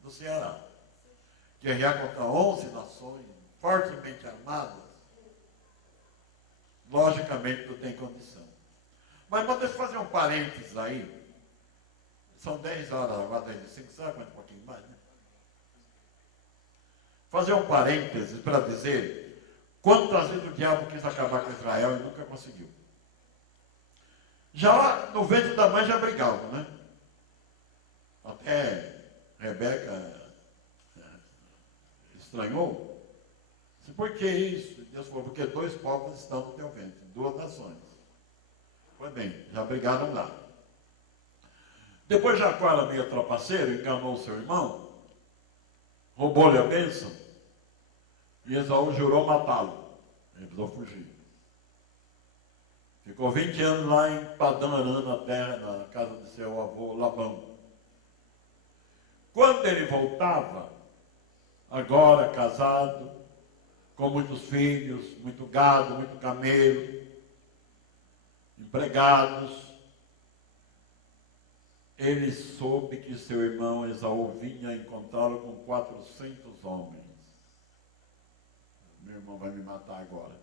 do Ceará. Guerrear contra 11 nações, fortemente armadas, logicamente não tem condição. Mas deixa eu fazer um parênteses aí. São 10 horas agora, 10 e 5, sabe quanto um pouquinho mais, né? Fazer um parênteses para dizer quantas vezes o diabo quis acabar com Israel e nunca conseguiu. Já no ventre da mãe já brigavam, né? Até Rebeca estranhou. Por que isso? Deus falou, porque dois povos estão no teu ventre, duas nações. Pois bem, já brigaram lá. Depois Jacó era meio trapaceiro, enganou seu irmão, roubou-lhe a bênção, e Esaú jurou matá-lo. Ele precisou fugir. Ficou 20 anos lá em Padã Arã, na terra, na casa de seu avô Labão. Quando ele voltava, agora casado, com muitos filhos, muito gado, muito camelo, empregados, ele soube que seu irmão Esaú vinha encontrá-lo com 400 homens. Meu irmão vai me matar agora.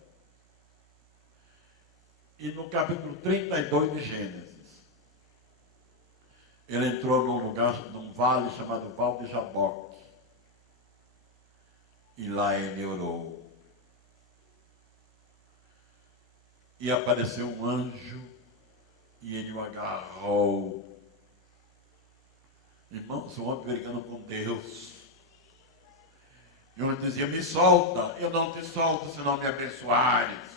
E no capítulo 32 de Gênesis, ele entrou num lugar, num vale chamado Val de Jaboque. E lá ele orou. E apareceu um anjo e ele o agarrou. Irmãos, o homem brigando com Deus. E o anjo dizia, me solta, eu não te solto se não me abençoares.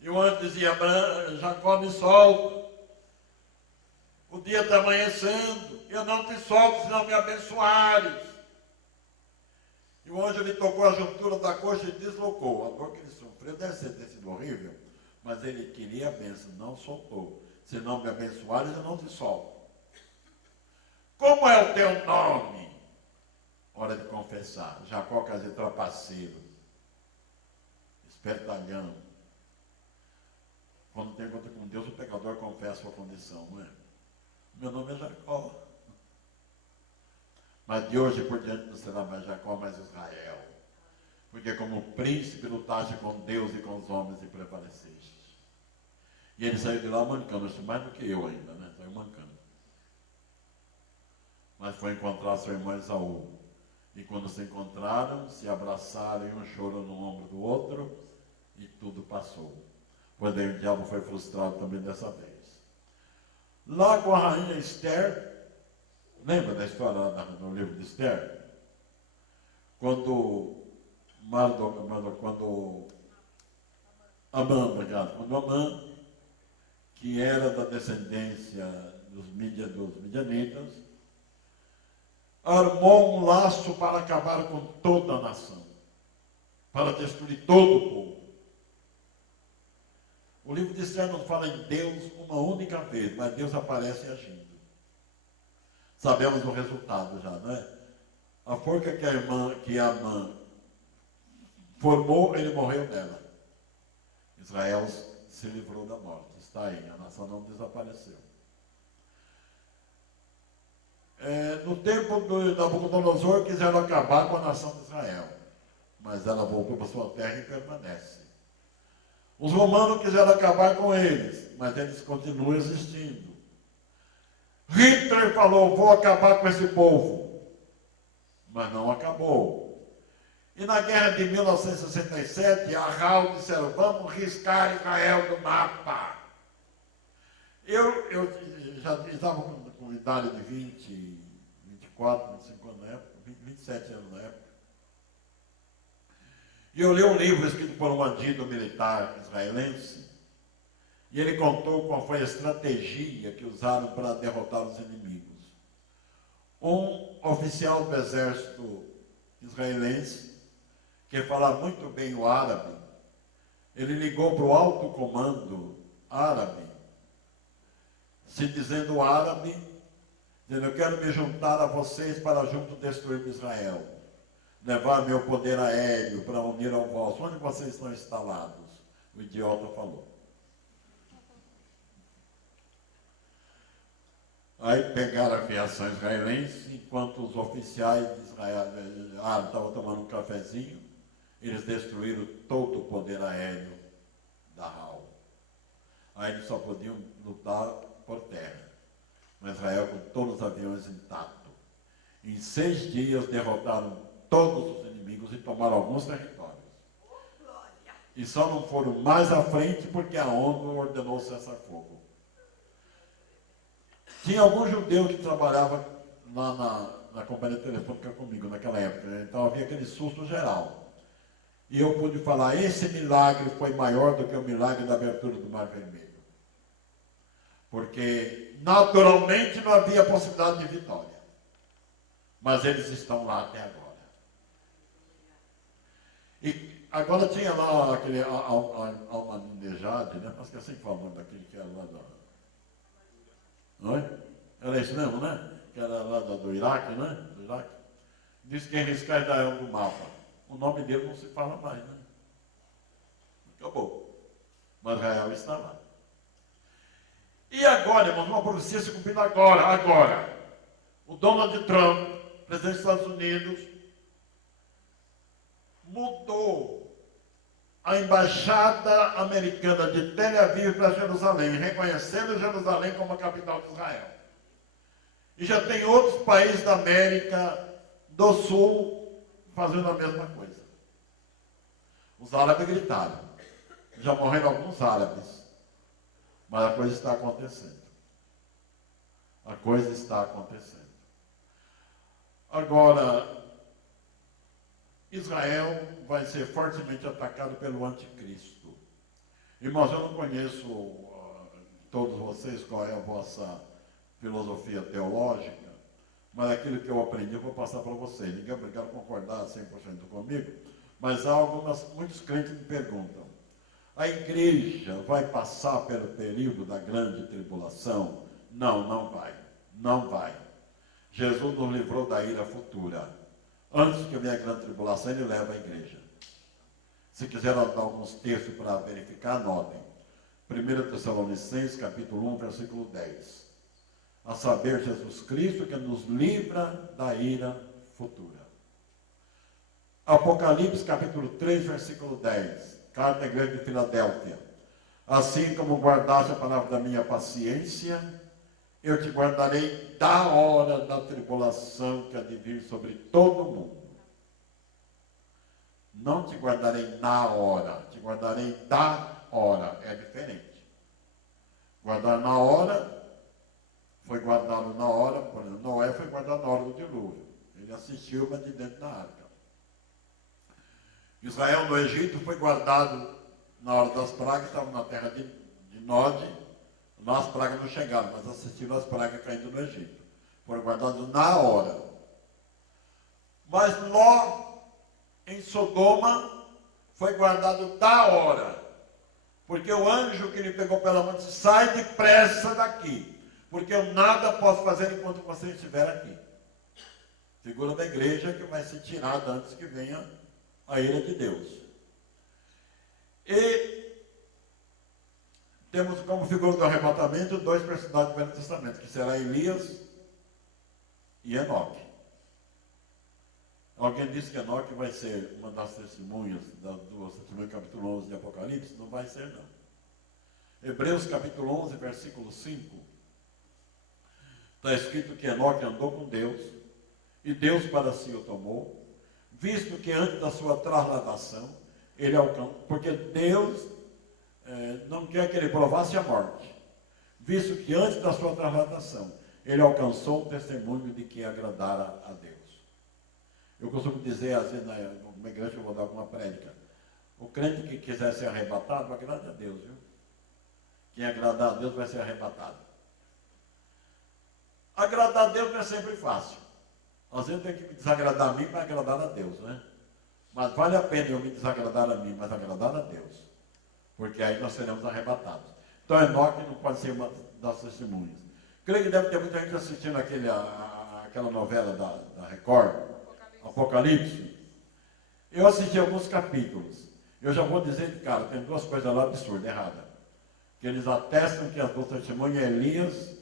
E o anjo dizia, Jacó, me solta. O dia está amanhecendo, eu não te solto se não me abençoares. E o anjo lhe tocou a juntura da coxa e deslocou. A dor que ele sofreu deve ter sido horrível, mas ele queria a bênção, não soltou. Se não me abençoares, eu não te solto. Como é o teu nome? Hora de confessar. Jacó quer dizer trapaceiro, espertalhão. Quando tem conta com Deus, o pecador confessa a sua condição, não é? Meu nome é Jacó. Mas de hoje por diante não será mais Jacó, mas Israel. Porque como príncipe lutaste com Deus e com os homens e prevaleceste. E ele saiu de lá mancando, mais do que eu ainda, né? Saiu mancando. Mas foi encontrar seu irmão Esaú. E quando se encontraram, se abraçaram e um chorou no ombro do outro, e tudo passou. Pois daí o diabo foi frustrado também dessa vez. Lá com a rainha Esther, lembra da história no livro de Esther? Quando Amã, que era da descendência dos midianitas, armou um laço para acabar com toda a nação, para destruir todo o povo. O livro de Esther não fala em Deus uma única vez, mas Deus aparece agindo. Sabemos o resultado já, não é? A forca que Amã formou, ele morreu nela. Israel se livrou da morte. Está aí, a nação não desapareceu. No tempo de Nabucodonosor, quiseram acabar com a nação de Israel, mas ela voltou para sua terra e permanece. Os romanos quiseram acabar com eles, mas eles continuam existindo. Hitler falou, vou acabar com esse povo, mas não acabou. E na guerra de 1967, a RAL disseram, vamos riscar Israel do mapa. Eu já estava com idade de 20, 24, 25 anos na época, 27 anos na época. E eu li um livro escrito por um bandido militar israelense, e ele contou qual foi a estratégia que usaram para derrotar os inimigos. Um oficial do exército israelense, que falava muito bem o árabe, ele ligou para o alto comando árabe, se dizendo árabe, dizendo, eu quero me juntar a vocês para junto destruir Israel. Levar meu poder aéreo para unir ao vosso. Onde vocês estão instalados? O idiota falou. Aí pegaram a aviação israelense, enquanto os oficiais de Israel estavam tomando um cafezinho, eles destruíram todo o poder aéreo da RAL. Aí eles só podiam lutar por terra. Mas Israel com todos os aviões intactos. Em 6 dias derrotaram todos os inimigos e tomaram alguns territórios. E só não foram mais à frente porque a ONU ordenou cessar-fogo. Tinha algum judeu que trabalhava lá na companhia telefônica comigo naquela época, né? Então havia aquele susto geral. E eu pude falar, esse milagre foi maior do que o milagre da abertura do Mar Vermelho. Porque naturalmente não havia possibilidade de vitória. Mas eles estão lá até agora. E agora tinha lá aquele Ahmadinejad, né? Acho que é assim que fala o nome daquele que era lá da... Não é? Era isso mesmo, né? Que era lá do Iraque, né? Do Iraque. Disse que riscar Israel do mapa. O nome dele não se fala mais, né? Acabou. Mas Israel está lá. E agora, irmãos, uma profecia se cumprindo agora. O Donald Trump, presidente dos Estados Unidos, mudou a embaixada americana de Tel Aviv para Jerusalém, reconhecendo Jerusalém como a capital de Israel. E já tem outros países da América do Sul fazendo a mesma coisa. Os árabes gritaram. Já morreram alguns árabes. Mas a coisa está acontecendo. A coisa está acontecendo. Agora, Israel vai ser fortemente atacado pelo anticristo. Irmãos, eu não conheço todos vocês qual é a vossa filosofia teológica, mas aquilo que eu aprendi eu vou passar para vocês. Ninguém é obrigado a concordar 100% comigo, mas há muitos crentes me perguntam, a igreja vai passar pelo período da grande tribulação? Não, não vai. Não vai. Jesus nos livrou da ira futura. Antes que venha a grande tribulação, ele leva a igreja. Se quiser anotar alguns textos para verificar, anotem. 1 Tessalonicenses, capítulo 1, versículo 10. A saber, Jesus Cristo que nos livra da ira futura. Apocalipse, capítulo 3, versículo 10. Carta à igreja de Filadélfia. Assim como guardaste a palavra da minha paciência, eu te guardarei da hora da tribulação que há de vir sobre todo o mundo. Não te guardarei na hora, te guardarei da hora. É diferente. Guardar na hora, foi guardado na hora, por exemplo, Noé foi guardado na hora do dilúvio. Ele assistiu, mas de dentro da arca. Israel no Egito foi guardado na hora das pragas, estava na terra de Nod. Lá as pragas não chegaram, mas assistiram as pragas caindo no Egito. Foram guardados na hora. Mas Ló, em Sodoma, foi guardado da hora. Porque o anjo que lhe pegou pela mão disse, sai depressa daqui, porque eu nada posso fazer enquanto você estiver aqui. Figura da igreja que vai ser tirada antes que venha a ira de Deus. E temos como figura do arrebatamento dois personagens do Velho Testamento, que será Elias e Enoque. Alguém disse que Enoque vai ser uma das testemunhas do testemunho capítulo 11 de Apocalipse? Não vai ser, não. Hebreus capítulo 11, versículo 5, está escrito que Enoque andou com Deus, e Deus para si o tomou, visto que antes da sua trasladação, ele alcançou, porque Deus não quer que ele provasse a morte, visto que antes da sua trasladação, ele alcançou o testemunho de que agradara a Deus. Eu costumo dizer, às vezes, numa igreja eu vou dar alguma prédica, o crente que quiser ser arrebatado, agrade a Deus, viu? Quem agradar a Deus vai ser arrebatado. Agradar a Deus não é sempre fácil. Às vezes tem que me desagradar a mim para agradar a Deus, né? Mas vale a pena eu me desagradar a mim, mas agradar a Deus. Porque aí nós seremos arrebatados. Então Enoque não pode ser uma das testemunhas. Creio que deve ter muita gente assistindo aquela novela da Record, Apocalipse. Eu assisti alguns capítulos. Eu já vou dizer de cara, tem duas coisas lá absurdas, erradas. Que eles atestam que as duas testemunhas é Elias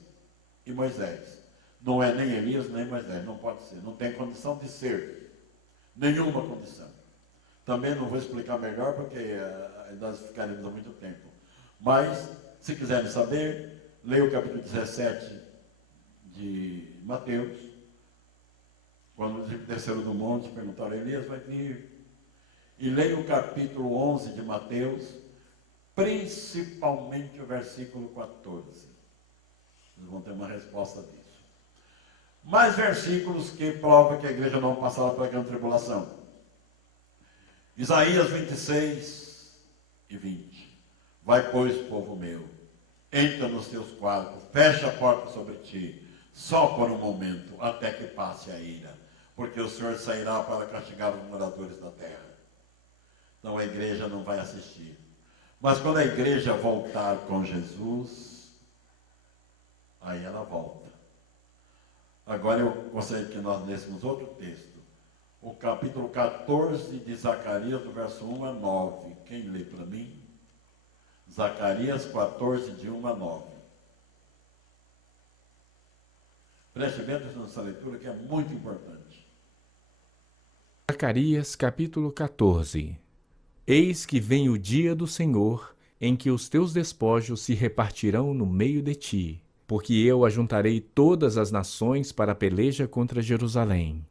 e Moisés. Não é nem Elias nem Moisés, não pode ser. Não tem condição de ser. Nenhuma condição. Também não vou explicar melhor, porque nós ficaremos há muito tempo. Mas, se quiserem saber, leia o capítulo 17 de Mateus. Quando desceram do monte, perguntaram a Elias, vai vir. e leia o capítulo 11 de Mateus, principalmente o versículo 14. Vocês vão ter uma resposta disso. Mais versículos que provam que a igreja não passava pela grande tribulação. Isaías 26 e 20. Vai, pois, povo meu, entra nos teus quartos, fecha a porta sobre ti, só por um momento, até que passe a ira, porque o Senhor sairá para castigar os moradores da terra. Então a igreja não vai assistir. Mas quando a igreja voltar com Jesus, aí ela volta. Agora eu gostaria que nós lêssemos outro texto. O capítulo 14 de Zacarias, do verso 1 a 9. Quem lê para mim? Zacarias 14, de 1 a 9. Preste bem atenção nessa leitura, que é muito importante. Zacarias capítulo 14. Eis que vem o dia do Senhor, em que os teus despojos se repartirão no meio de ti, porque eu ajuntarei todas as nações para a peleja contra Jerusalém.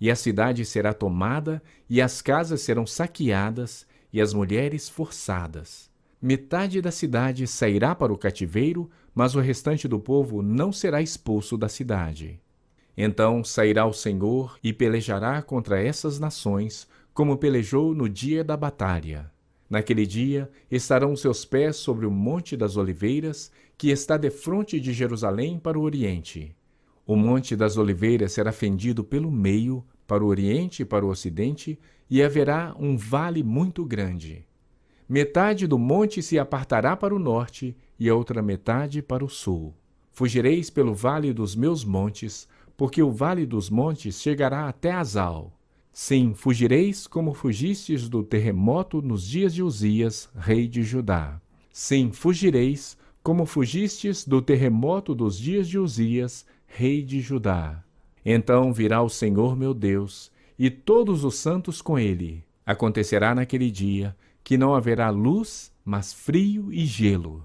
E a cidade será tomada, e as casas serão saqueadas, e as mulheres forçadas. Metade da cidade sairá para o cativeiro, mas o restante do povo não será expulso da cidade. Então sairá o Senhor e pelejará contra essas nações, como pelejou no dia da batalha. Naquele dia estarão seus pés sobre o Monte das Oliveiras, que está defronte de Jerusalém para o oriente. O Monte das Oliveiras será fendido pelo meio, para o oriente e para o ocidente, e haverá um vale muito grande. Metade do monte se apartará para o norte, e a outra metade para o sul. Fugireis pelo vale dos meus montes, porque o vale dos montes chegará até Azal. Sim, fugireis como fugistes do terremoto nos dias de Uzias, rei de Judá. Sim, fugireis como fugistes do terremoto dos dias de Uzias, rei de Judá. Então virá o Senhor meu Deus, e todos os santos com ele. Acontecerá naquele dia que não haverá luz, mas frio e gelo.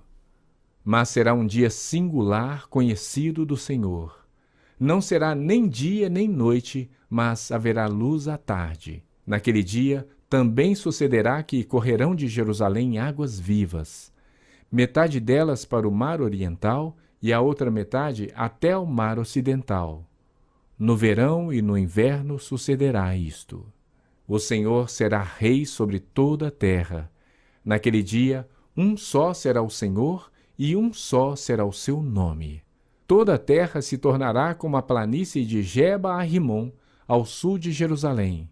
Mas será um dia singular, conhecido do Senhor. Não será nem dia nem noite, mas haverá luz à tarde. Naquele dia também sucederá que correrão de Jerusalém águas vivas, metade delas para o mar oriental e a outra metade até o mar ocidental. No verão e no inverno sucederá isto. O Senhor será rei sobre toda a terra. Naquele dia, um só será o Senhor e um só será o seu nome. Toda a terra se tornará como a planície de Geba a Rimon, ao sul de Jerusalém.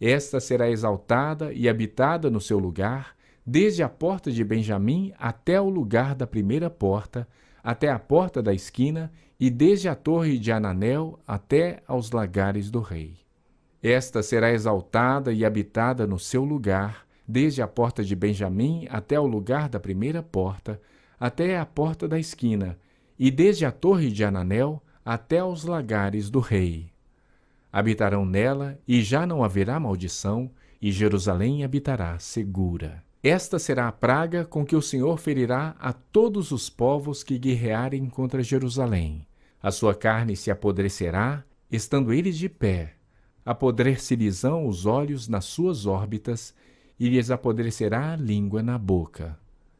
Esta será exaltada e habitada no seu lugar, desde a porta de Benjamim até o lugar da primeira porta, até a porta da esquina, e desde a torre de Ananel até aos lagares do rei. Esta será exaltada e habitada no seu lugar, desde a porta de Benjamim até o lugar da primeira porta, até a porta da esquina, e desde a torre de Ananel até aos lagares do rei. Habitarão nela, e já não haverá maldição, e Jerusalém habitará segura. Esta será a praga com que o Senhor ferirá a todos os povos que guerrearem contra Jerusalém. A sua carne se apodrecerá, estando eles de pé. Apodrecer-lhes-ão os olhos nas suas órbitas, e lhes apodrecerá a língua na boca.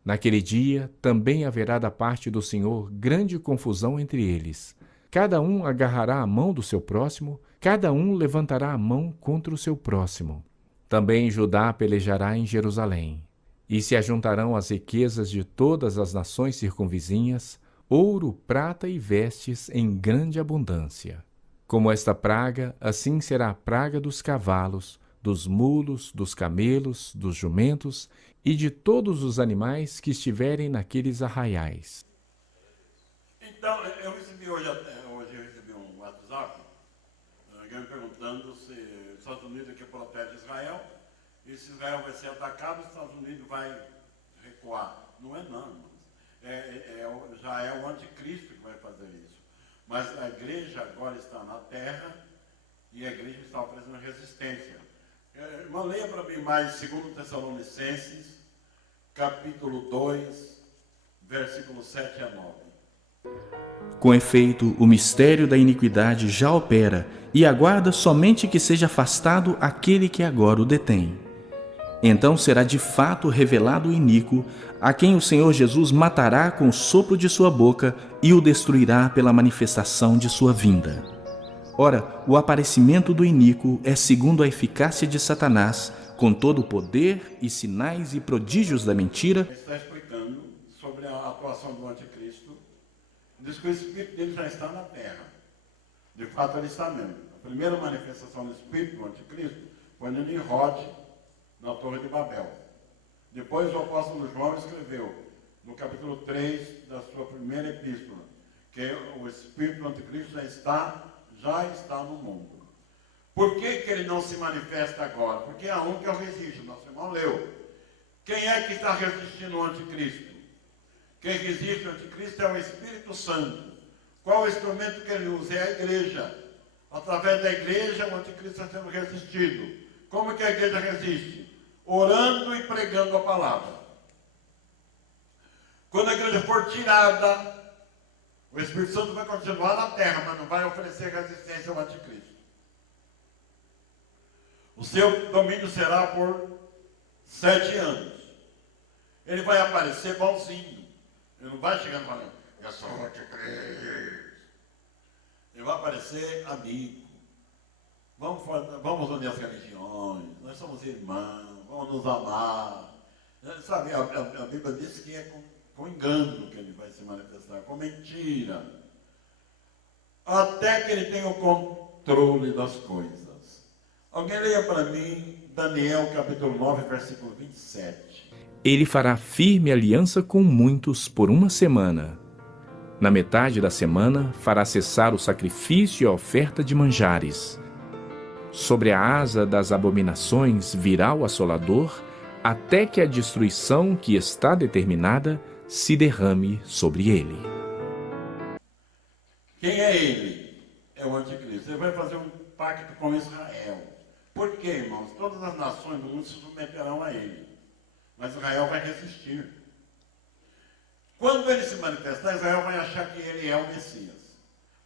Naquele dia também haverá da parte do Senhor grande confusão entre eles. Cada um agarrará a mão do seu próximo, cada um levantará a mão contra o seu próximo. Também Judá pelejará em Jerusalém. E se ajuntarão as riquezas de todas as nações circunvizinhas, ouro, prata e vestes em grande abundância. Como esta praga, assim será a praga dos cavalos, dos mulos, dos camelos, dos jumentos e de todos os animais que estiverem naqueles arraiais. Então, eu recebi hoje eu recebi um WhatsApp, alguém me perguntando se os Estados Unidos aqui protege Israel, e se Israel vai ser atacado, os Estados Unidos vai recuar. Não é não, já é o anticristo que vai fazer isso. Mas a igreja agora está na terra e a igreja está oferecendo resistência. Irmão, leia para mim mais 2 Tessalonicenses, capítulo 2, versículos 7 a 9. Com efeito, o mistério da iniquidade já opera, e aguarda somente que seja afastado aquele que agora o detém. Então será de fato revelado o iníquo, a quem o Senhor Jesus matará com o sopro de sua boca e o destruirá pela manifestação de sua vinda. Ora, o aparecimento do iníquo é segundo a eficácia de Satanás, com todo o poder e sinais e prodígios da mentira. Ele está explicando sobre a atuação do anticristo. Diz que o espírito dele já está na terra. De fato, ele está mesmo. A primeira manifestação do espírito do anticristo foi no Nimrod, na Torre de Babel. Depois o apóstolo João escreveu, no capítulo 3 da sua primeira epístola, que o espírito do anticristo já está no mundo. Por que ele não se manifesta agora? Porque há um que o resiste, nosso irmão leu. Quem é que está resistindo ao anticristo? Quem resiste ao anticristo é o Espírito Santo. Qual o instrumento que ele usa? É a igreja. Através da igreja, o anticristo está sendo resistido. Como que a igreja resiste? Orando e pregando a palavra. Quando a igreja for tirada, o Espírito Santo vai continuar na terra, mas não vai oferecer resistência ao anticristo. O seu domínio será por 7 anos. Ele vai aparecer bonzinho. Ele não vai chegando falando, eu sou o anticristo. Ele vai aparecer amigo. Vamos unir as religiões. Nós somos irmãos. Vamos nos amar. Sabe, a Bíblia diz que é com engano que ele vai se manifestar, com mentira. Até que ele tenha o controle das coisas. Alguém leia para mim Daniel capítulo 9, versículo 27. Ele fará firme aliança com muitos por 1 semana. Na metade da semana fará cessar o sacrifício e a oferta de manjares. Sobre a asa das abominações virá o assolador, até que a destruição que está determinada se derrame sobre ele. Quem é ele? É o anticristo. Ele vai fazer um pacto com Israel. Por quê, irmãos? Todas as nações do mundo se submeterão a ele. Mas Israel vai resistir. Quando ele se manifestar, Israel vai achar que ele é o Messias.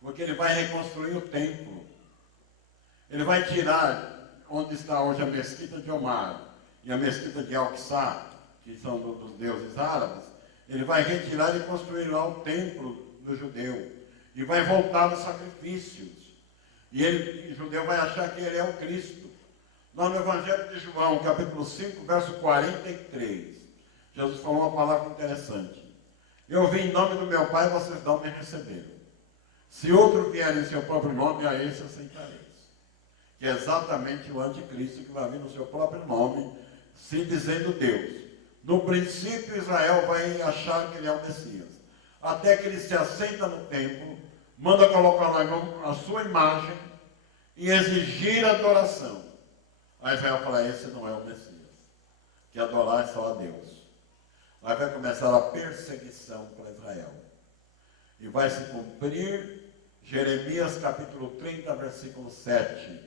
Porque ele vai reconstruir o templo. Ele vai tirar onde está hoje a mesquita de Omar e a mesquita de Al-Aqsa, que são dos deuses árabes. Ele vai retirar e construir lá o templo do judeu. E vai voltar os sacrifícios. E o judeu vai achar que ele é o Cristo. Lá no Evangelho de João, capítulo 5, verso 43, Jesus falou uma palavra interessante. Eu vim em nome do meu Pai, vocês não me receberam. Se outro vier em seu próprio nome, a esse aceitareis. Que é exatamente o anticristo que vai vir no seu próprio nome, se dizendo Deus. No princípio, Israel vai achar que ele é o Messias. Até que ele se assenta no templo, manda colocar lá a sua imagem e exigir adoração. Aí Israel fala, esse não é o Messias. Que adorar é só a Deus. Aí vai começar a perseguição para Israel. E vai se cumprir Jeremias capítulo 30, versículo 7.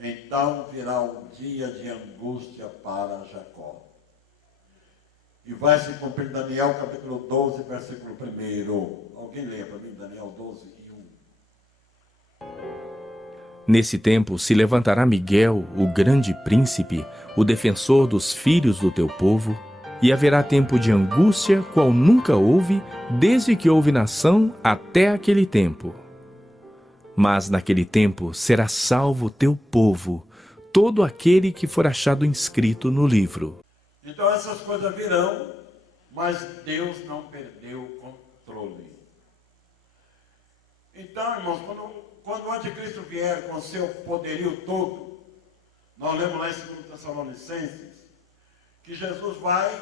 Então virá um dia de angústia para Jacó. E vai se cumprir Daniel capítulo 12, versículo 1. Alguém leia para mim Daniel 12 e 1. Nesse tempo se levantará Miguel, o grande príncipe, o defensor dos filhos do teu povo, e haverá tempo de angústia, qual nunca houve, desde que houve nação até aquele tempo. Mas naquele tempo será salvo o teu povo, todo aquele que for achado inscrito no livro. Então essas coisas virão, mas Deus não perdeu o controle. Então, irmãos, quando o anticristo vier com seu poderio todo, nós lemos lá em 2 Tessalonicenses, que Jesus vai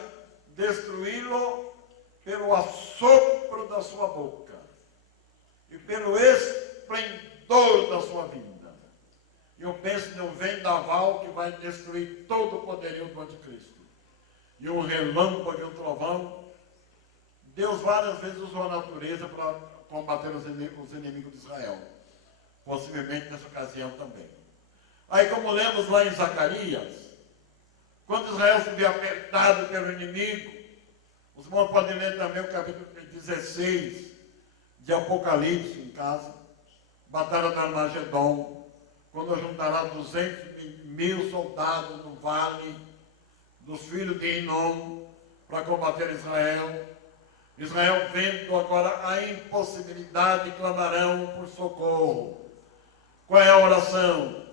destruí-lo pelo assopro da sua boca e pelo esplendor da sua vinda. Eu penso em um vendaval que vai destruir todo o poderio do anticristo. E um relâmpago e um trovão. Deus várias vezes usou a natureza para combater os inimigos de Israel. Possivelmente nessa ocasião também. Aí, como lemos lá em Zacarias, quando Israel se vê apertado pelo inimigo, os irmãos podem ler também o capítulo 16 de Apocalipse em casa, Batalha do Armagedon, quando juntará 200 mil soldados no vale dos filhos de Inom para combater Israel. Israel vendo agora a impossibilidade, clamarão por socorro. Qual é a oração?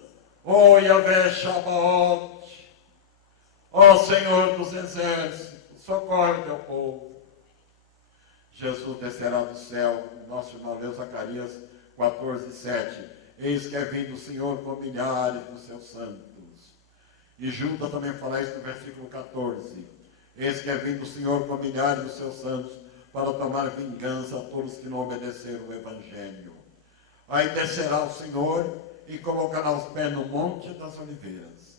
Ó Yahvé Shabaoth, ó Senhor dos exércitos, socorre teu povo. Jesus descerá do céu, nosso irmão leu Zacarias 14:7. Eis que é vindo o Senhor com milhares dos seus santos. E Judas também fala isso no versículo 14. Eis que é vindo o Senhor com milhares dos seus santos para tomar vingança a todos que não obedeceram o Evangelho. Aí descerá o Senhor e colocará os pés no Monte das Oliveiras.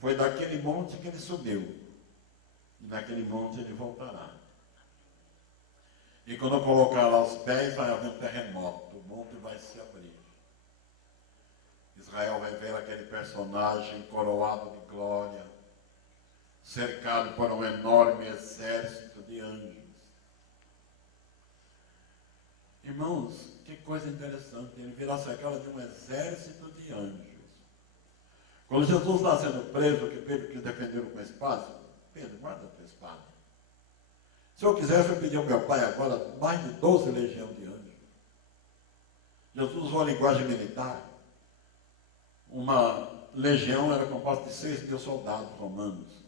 Foi daquele monte que ele subiu. E naquele monte ele voltará. E quando colocar lá os pés, vai haver um terremoto. O monte vai se abrir. Israel vai ver aquele personagem coroado de glória, cercado por um enorme exército de anjos. Irmãos, que coisa interessante, ele virá cercado de um exército de anjos. Quando Jesus está sendo preso, que Pedro quis defendê-lo com a espada, Pedro, guarda a tua espada. Se eu quisesse, eu pedia ao meu pai agora mais de 12 legiões de anjos. Jesus usou a linguagem militar. Uma legião era composta de 6.000 soldados romanos.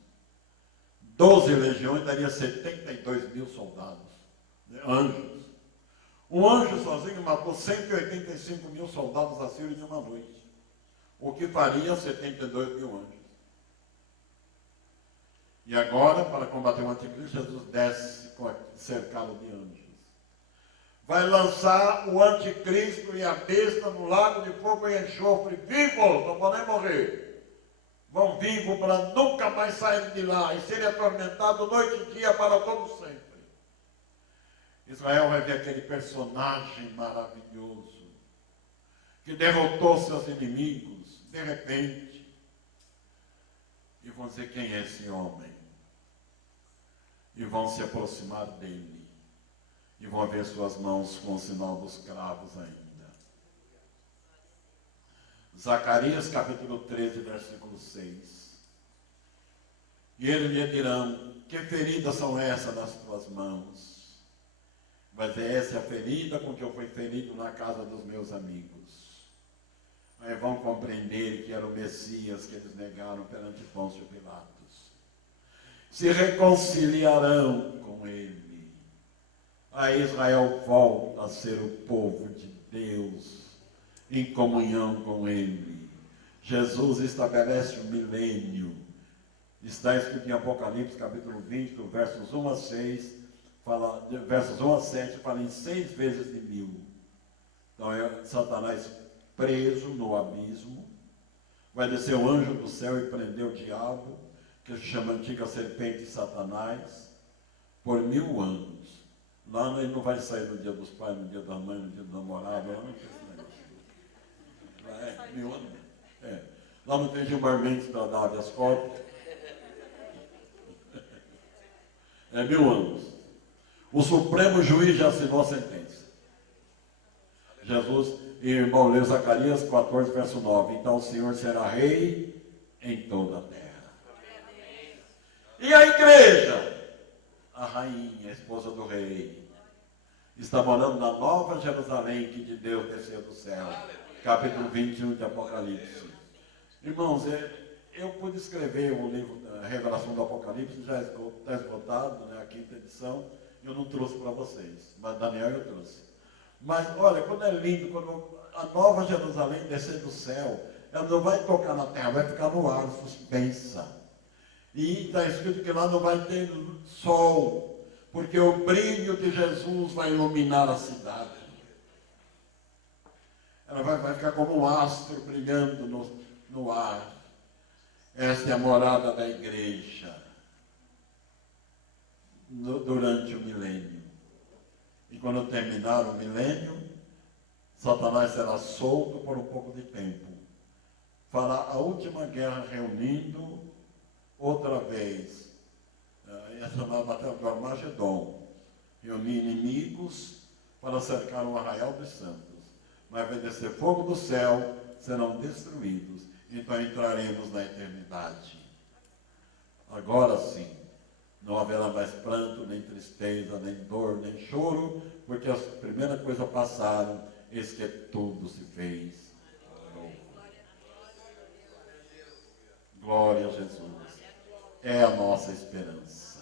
12 legiões daria 72.000 soldados, anjos. Um anjo sozinho matou 185.000 soldados assírios em uma noite, o que faria 72.000 anjos. E agora, para combater o anticristo, Jesus desce cercado de anjos. Vai lançar o anticristo e a besta no lago de fogo e enxofre, vivos, não podem morrer. Vão vivos para nunca mais sair de lá e serem atormentados noite e dia para todo sempre. Israel vai ver aquele personagem maravilhoso que derrotou seus inimigos de repente e vão dizer: quem é esse homem? E vão se aproximar dele e vão ver suas mãos com o sinal dos cravos ainda. Zacarias capítulo 13, versículo 6. E eles lhe dirão: que feridas são essas nas tuas mãos? Mas essa é a ferida com que eu fui ferido na casa dos meus amigos. Aí vão compreender que era o Messias que eles negaram perante Pôncio Pilatos. Se reconciliarão com ele. Aí Israel volta a ser o povo de Deus, em comunhão com ele. Jesus estabelece o milênio. Está escrito em Apocalipse capítulo 20, do versos 1 a 6. Fala, versos 1 a 7, fala em 6 vezes de 1000. Então é Satanás preso no abismo. Vai descer o anjo do céu e prender o diabo, que se chama antiga serpente Satanás, por 1000 anos. Lá ele não vai sair no dia dos pais, no dia da mãe, no dia do namorado, lá não tem esse negócio. É, 1000 anos. É. Lá não tem Gilmar Mendes para dar habeas corpus. É 1000 anos. O Supremo Juiz já assinou a sentença. Jesus, irmão, leu Zacarias 14, verso 9. Então o Senhor será rei em toda a terra. E a igreja? A rainha, a esposa do rei, está morando na Nova Jerusalém, que de Deus desceu do céu. Capítulo 21 de Apocalipse. Irmãos, eu pude escrever o livro da Revelação do Apocalipse, já está esgotado, né, a 5ª edição. Eu não trouxe para vocês, mas Daniel eu trouxe. Mas olha, quando é lindo, quando a Nova Jerusalém descer do céu, ela não vai tocar na terra, vai ficar no ar, suspensa. E está escrito que lá não vai ter sol, porque o brilho de Jesus vai iluminar a cidade. Ela vai ficar como um astro brilhando no ar. Esta é a morada da igreja durante o milênio. E quando terminar o milênio, Satanás será solto por um pouco de tempo. Fará a última guerra reunindo outra vez. Essa é a batalha do Armagedon. Reunir inimigos para cercar o arraial dos santos. Mas vai descer fogo do céu, serão destruídos. Então entraremos na eternidade. Agora sim, não haverá mais pranto, nem tristeza, nem dor, nem choro, porque as primeiras coisas passaram, eis que tudo se fez novo. Glória a Jesus. É a nossa esperança.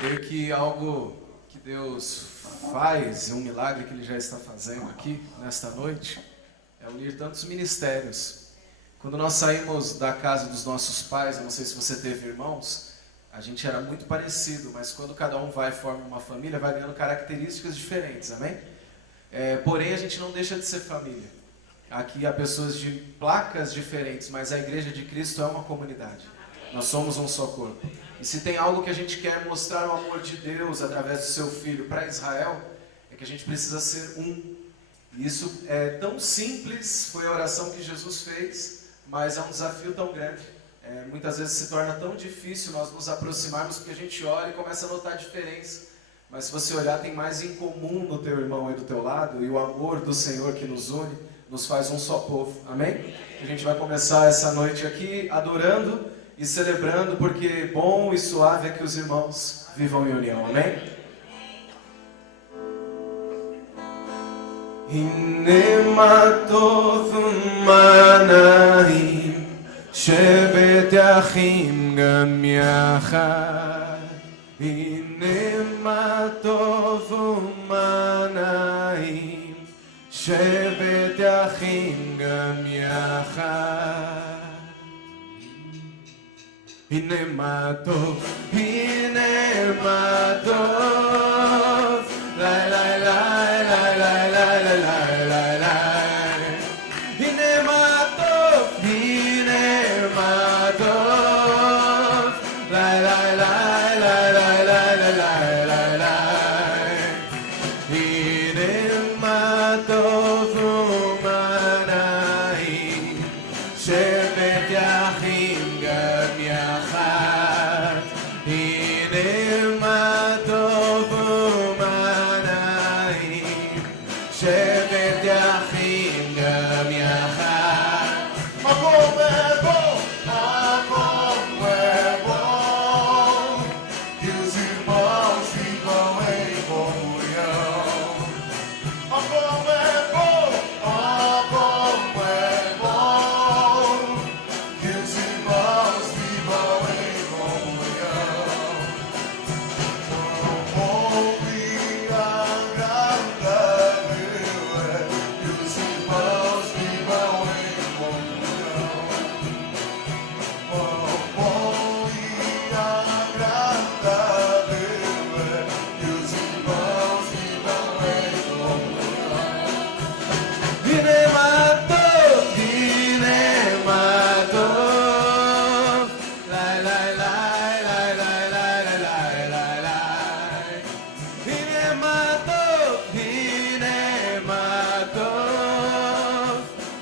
Creio que algo que Deus faz, um milagre que Ele já está fazendo aqui, nesta noite, é unir tantos ministérios. Quando nós saímos da casa dos nossos pais, eu não sei se você teve irmãos, a gente era muito parecido, mas quando cada um vai e forma uma família, vai ganhando características diferentes, amém? Porém, a gente não deixa de ser família. Aqui há pessoas de placas diferentes, mas a Igreja de Cristo é uma comunidade. Nós somos um só corpo. E se tem algo que a gente quer mostrar o amor de Deus através do seu Filho para Israel, é que a gente precisa ser um. E isso é tão simples, foi a oração que Jesus fez, mas é um desafio tão grande. Muitas vezes se torna tão difícil nós nos aproximarmos, porque a gente olha e começa a notar a diferença. Mas se você olhar, tem mais em comum no teu irmão e do teu lado, e o amor do Senhor que nos une, nos faz um só povo. Amém? A gente vai começar essa noite aqui adorando e celebrando, porque bom e suave é que os irmãos vivam em união. Amém? Hine tov manahim shevet achim gam yachad. Hine tov manahim shevet achim gam yachad. הנה מה טוב, הנה מה טוב, לי לי לי לי לי לי לי לי לי. הנה מה טוב, הנה מה טוב, לי לי לי לי לי לי לי לי. הנה מה טוב ומה נעים, שבת יחים גם יחד. הנה מה טוב ומה נעים, שבת יחים גם יחד. מקום ובו, מקום ובו, e os irmãos ficam em comunhão. Como é bom, como é bom, que os irmãos vivam em comunhão. Quão bom e agradável é que os irmãos vivam em comunhão. Quão bom e agradável é que os irmãos vivam em comunhão. Hine ma tov, lai lai lai lai lai lai lai lai lai. Hine ma tov,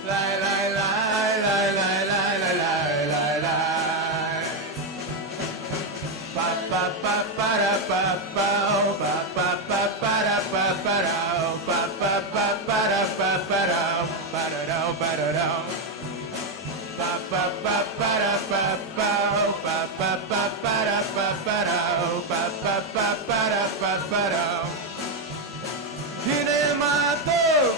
lai lai lai lai lai lai lai lai lai. Pa pa pa para pa pa pa pa pa para pa para pa pa pa para pa para pararau pararau. Pa pa pa para pa pa pa pa pa para pa parau pa pa pa para pa parau. Hine ma tov,